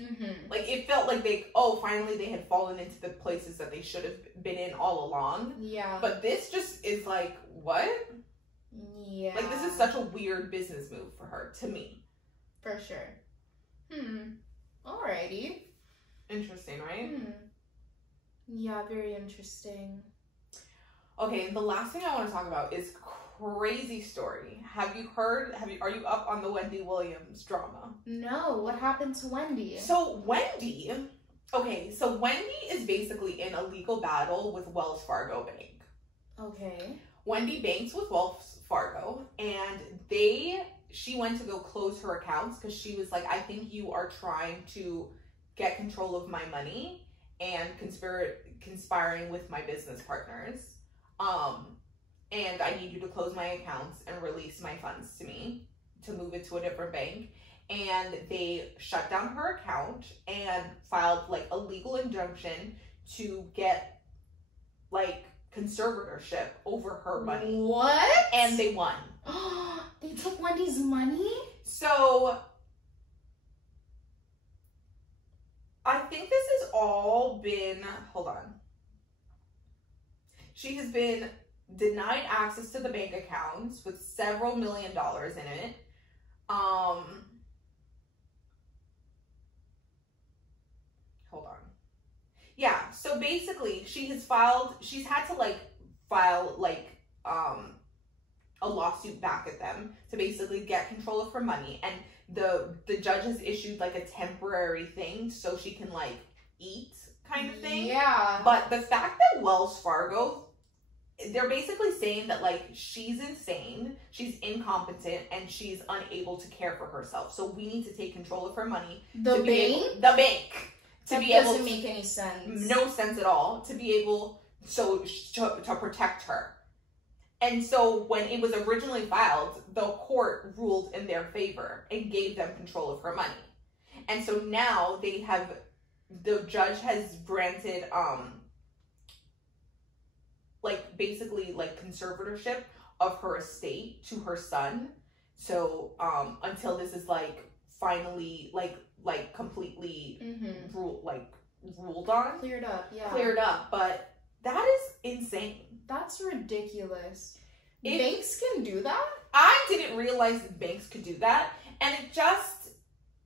Like, it felt like finally they had fallen into the places that they should have been in all along. Yeah. But this just is like, what? Yeah. Like, this is such a weird business move for her, to me. For sure. Alrighty. Interesting, right? Yeah, very interesting. Okay, the last thing I want to talk about is crazy story. Are you up on the Wendy Williams drama? No, what happened to Wendy? So Wendy is basically in a legal battle with Wells Fargo Bank. Okay. Wendy banks with Wells Fargo, and she went to go close her accounts because she was like, I think you are trying to get control of my money and conspiring with my business partners. And I need you to close my accounts and release my funds to me to move it to a different bank. And they shut down her account and filed like a legal injunction to get like conservatorship over her money. What? And they won. They took Wendy's money? So I think this has all been, hold on. She has been denied access to the bank accounts with several $1 million in it. Hold on. Yeah, so basically she's had to like file like a lawsuit back at them to basically get control of her money, and the judge has issued like a temporary thing so she can like eat kind of thing. Yeah. But the fact that Wells Fargo, they're basically saying that like she's insane, she's incompetent, and she's unable to care for herself. So we need to take control of her money. The bank. That doesn't make any sense. No sense at all. To be able to protect her. And so when it was originally filed, the court ruled in their favor and gave them control of her money. And so now the judge has granted like basically like conservatorship of her estate to her son. So until this is like finally like completely ruled on. Cleared up, but that is insane. That's ridiculous. Banks can do that? I didn't realize that banks could do that. And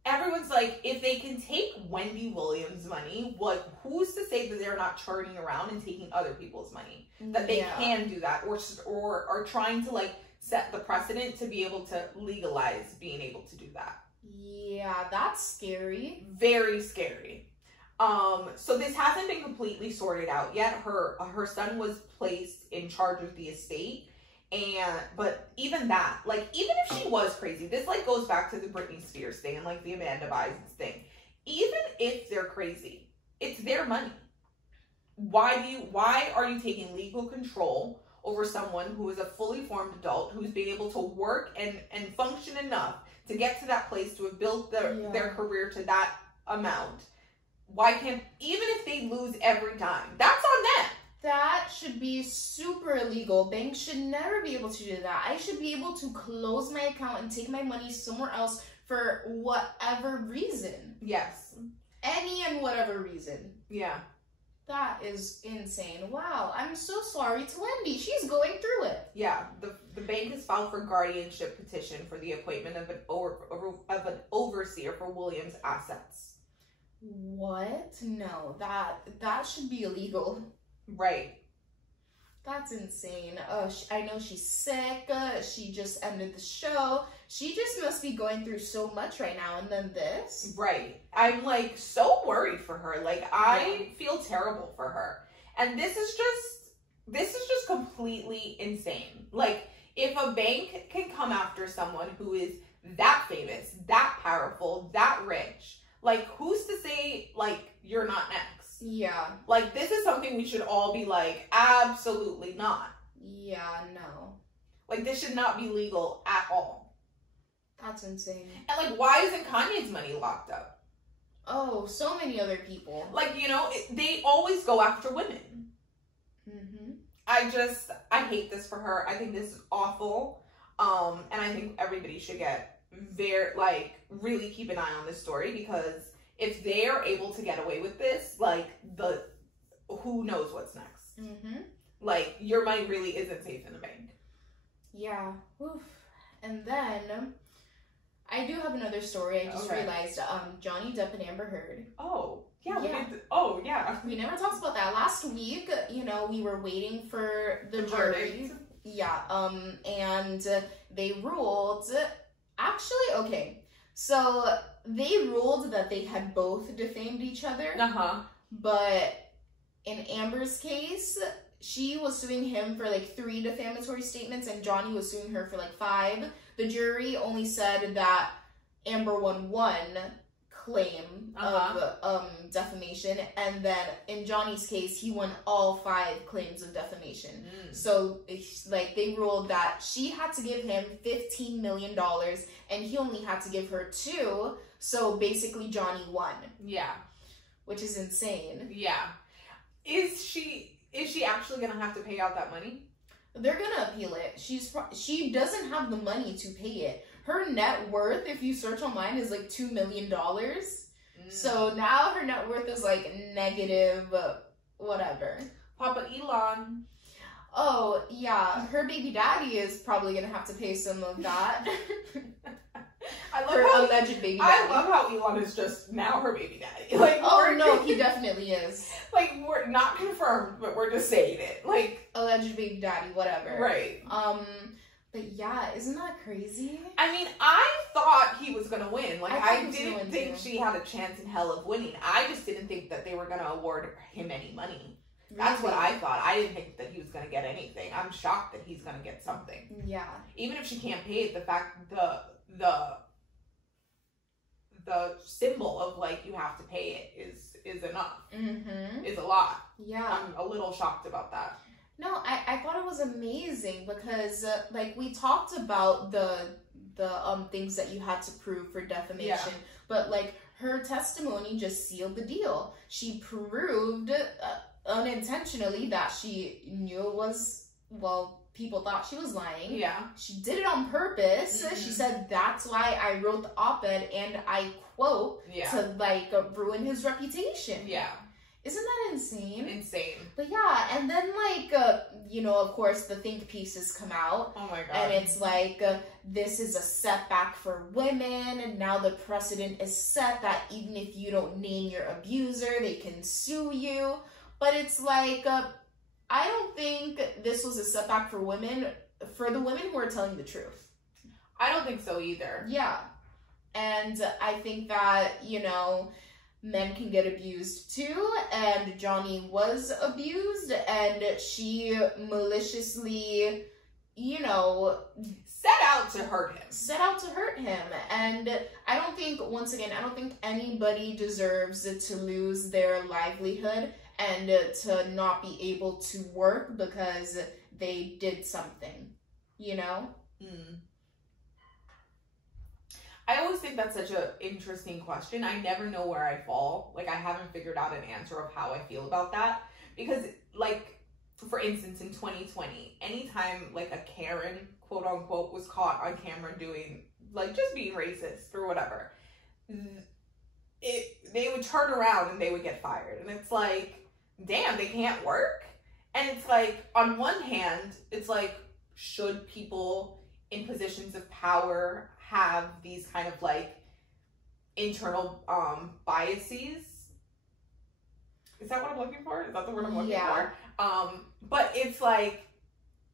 everyone's like, if they can take Wendy Williams' money, who's to say that they're not turning around and taking other people's money? That they can do that, or are trying to like set the precedent to be able to legalize being able to do that. Yeah, that's scary. Very scary. So this hasn't been completely sorted out yet. Her son was placed in charge of the estate, but even that, like, even if she was crazy, this like goes back to the Britney Spears thing and like the Amanda Bynes thing. Even if they're crazy, it's their money. Why are you taking legal control over someone who is a fully formed adult, who's been able to work and function enough to get to that place, to have built their career to that amount? Why can't, even if they lose every time, that's on them. That should be super illegal. Banks should never be able to do that. I should be able to close my account and take my money somewhere else for whatever reason. Yes. Any and whatever reason. Yeah. That is insane. Wow. I'm so sorry to Wendy. She's going through it. Yeah. The bank has filed for guardianship petition for the appointment of an overseer for Williams' assets. What? No, that should be illegal. Right. That's insane. I know she's sick. She just ended the show. She just must be going through so much right now, and then this. Right. I'm like so worried for her. Like I feel terrible for her. And this is just completely insane. Like if a bank can come after someone who is that famous, that powerful, that rich, like, who's to say, like, you're not next? Yeah. Like, this is something we should all be like, absolutely not. Yeah, no. Like, this should not be legal at all. That's insane. And, like, why isn't Kanye's money locked up? Oh, so many other people. Like, you know, they always go after women. Mm-hmm. I hate this for her. I think this is awful. And I think everybody should get really keep an eye on this story, because if they're able to get away with this, like, who knows what's next? Like, your money really isn't safe in the bank. Yeah. Oof. And then I do have another story. I just realized Johnny Depp and Amber Heard. Oh, yeah. We never talked about that. Last week, you know, we were waiting for the jury. Yeah. And they ruled. Actually, okay. So they ruled that they had both defamed each other. But in Amber's case, she was suing him for like 3 defamatory statements, and Johnny was suing her for like 5. The jury only said that Amber won 1 claim of defamation, and then in Johnny's case, he won all 5 claims of defamation. So, like, they ruled that she had to give him $15 million, and he only had to give her 2. So basically, Johnny won. Yeah, which is insane. Yeah, is she actually gonna have to pay out that money? They're gonna appeal it. She doesn't have the money to pay it. Her net worth, if you search online, is like $2 million. So now her net worth is like negative, whatever. Papa Elon. Oh, yeah. Her baby daddy is probably gonna have to pay some of that. Her alleged baby daddy. I love how Elon is just now her baby daddy. Like, oh no, he definitely is. Like, we're not confirmed, but we're just saying it. Like, alleged baby daddy, whatever. Right. But yeah, isn't that crazy? I mean, I thought he was gonna win. Like, I didn't think she had a chance in hell of winning. I just didn't think that they were gonna award him any money. Really? That's what I thought. I didn't think that he was gonna get anything. I'm shocked that he's gonna get something. Yeah. Even if she can't pay it, the fact the symbol of, like, you have to pay it is enough. Is a lot. Yeah. I'm a little shocked about that. No, I thought it was amazing because, like, we talked about the things that you had to prove for defamation, but, like, her testimony just sealed the deal. She proved unintentionally that she knew it was, well, people thought she was lying. Yeah. She did it on purpose. She said, that's why I wrote the op-ed, and I quote, to, like, ruin his reputation. Yeah. Isn't that insane? Insane. But yeah, and then, like, you know, of course, the think pieces come out. Oh my God. And it's like, this is a setback for women, and now the precedent is set that even if you don't name your abuser, they can sue you. But it's like, I don't think this was a setback for women, for the women who are telling the truth. I don't think so either. Yeah. And I think that, you know, men can get abused too, and Johnny was abused, and she maliciously, you know, set out to hurt him. And I don't think, once again, I don't think anybody deserves to lose their livelihood and to not be able to work because they did something, you know? I always think that's such an interesting question. I never know where I fall. Like, I haven't figured out an answer of how I feel about that. Because, like, for instance, in 2020, anytime, like, a Karen, quote unquote, was caught on camera doing, like, just being racist or whatever, they would turn around and they would get fired. And it's like, damn, they can't work? And it's like, on one hand, it's like, should people in positions of power have these kind of, like, internal biases? Is that what I'm looking for? Is that the word I'm looking for? But it's like,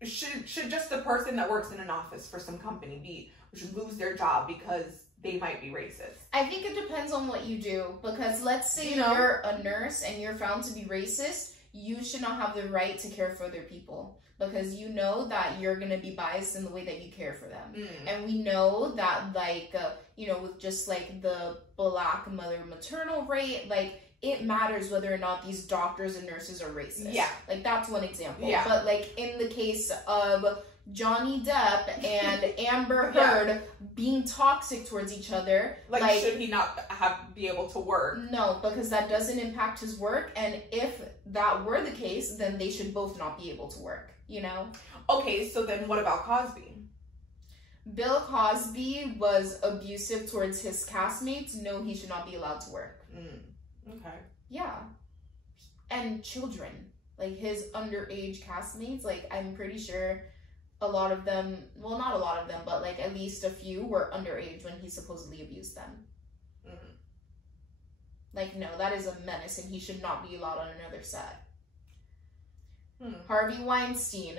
should just the person that works in an office for some company should lose their job because they might be racist? I think it depends on what you do, because let's say you're a nurse and you're found to be racist, you should not have the right to care for other people, because you know that you're going to be biased in the way that you care for them. And we know that, like, you know, with just, like, the Black maternal rate, like, it matters whether or not these doctors and nurses are racist. Yeah. Like, that's one example. Yeah. But, like, in the case of Johnny Depp and Amber Heard being toxic towards each other, like, should he not be able to work? No, because that doesn't impact his work, and if that were the case, then they should both not be able to work, you know? Okay, so then what about Cosby? Bill Cosby was abusive towards his castmates. No, he should not be allowed to work. Okay. Yeah. And children. Like, his underage castmates, like, I'm pretty sure a lot of them, well, not a lot of them, but, like, at least a few were underage when he supposedly abused them. Like, no, that is a menace, and he should not be allowed on another set. Harvey Weinstein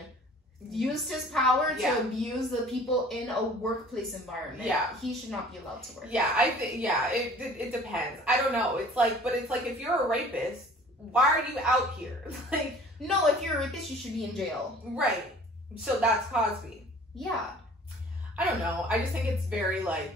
used his power to abuse the people in a workplace environment. Yeah. He should not be allowed to work. Yeah, I think, it depends. I don't know. It's like, but it's like, if you're a rapist, why are you out here? Like, no, if you're a rapist, you should be in jail. Right. So that's Cosby. Yeah. I don't know. I just think it's very, like,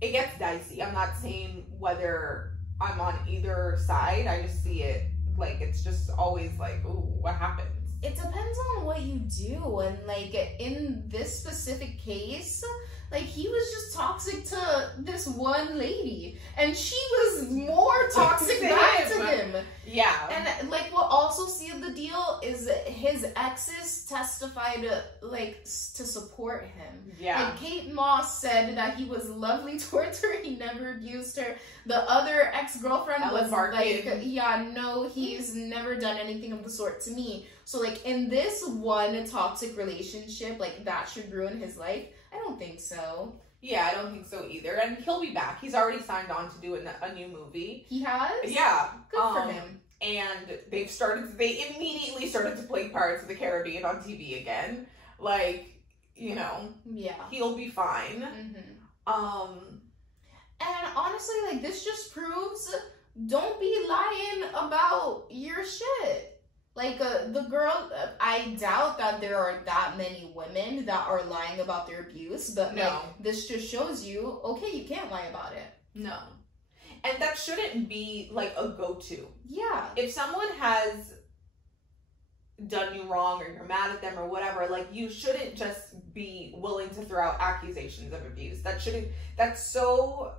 it gets dicey. I'm not saying whether I'm on either side. I just see it, like, it's just always like, ooh, what happens? It depends on what you do. And, like, in this specific case, like, he was just toxic to this one lady. And she was more toxic back to him. Yeah. And, like, what also sealed the deal is his exes testified, like, to support him. Yeah. Like, Kate Moss said that he was lovely towards her. He never abused her. The other ex-girlfriend was like, yeah, no, he's never done anything of the sort to me. So, like, in this one toxic relationship, like, that should ruin his life. I don't think so. Yeah, I don't think so either. And he'll be back. He's already signed on to do a new movie. He has? Yeah. Good for him. And they immediately started to play Pirates of the Caribbean on TV again. Like, you know. Yeah. He'll be fine. And honestly, like, this just proves, don't be lying about your shit. Like, the girl, I doubt that there are that many women that are lying about their abuse, but, like, this just shows you, okay, you can't lie about it. No. And that shouldn't be, like, a go-to. Yeah. If someone has done you wrong or you're mad at them or whatever, like, you shouldn't just be willing to throw out accusations of abuse. That's so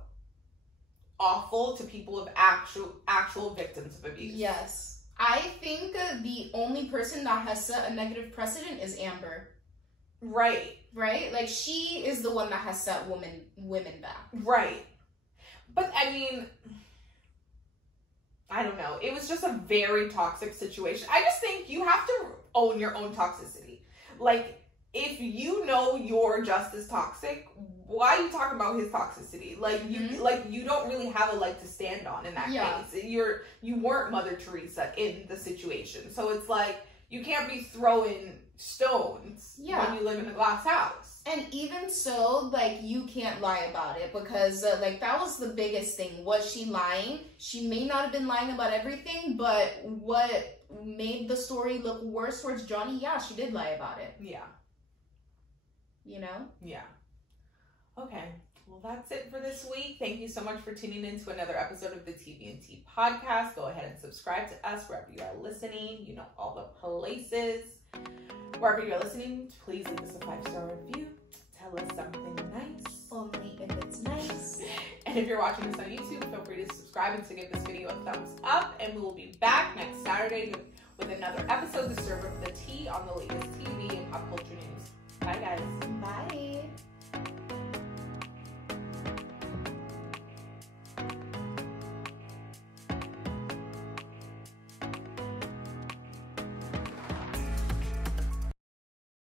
awful to people of actual victims of abuse. Yes. I think the only person that has set a negative precedent is Amber. Right. Right? Like, she is the one that has set women back. Right. But, I mean, I don't know. It was just a very toxic situation. I just think you have to own your own toxicity. Like, if you know you're just as toxic, why are you talking about his toxicity? Like, you don't really have a leg to stand on in that case. You weren't Mother Teresa in the situation. So it's like, you can't be throwing stones when you live in a glass house. And even so, like, you can't lie about it because, like, that was the biggest thing. Was she lying? She may not have been lying about everything, but what made the story look worse towards Johnny, yeah, she did lie about it. Yeah. You know? Yeah. Okay. Well, that's it for this week. Thank you so much for tuning in to another episode of the TV&T podcast. Go ahead and subscribe to us wherever you are listening. You know, all the places. Wherever you're listening, please leave us a 5-star review. Tell us something nice. Only if it's nice. And if you're watching this on YouTube, feel free to subscribe and to give this video a thumbs up. And we will be back next Saturday with another episode to serve up the tea on the latest TV and pop culture news. Bye, guys. Bye.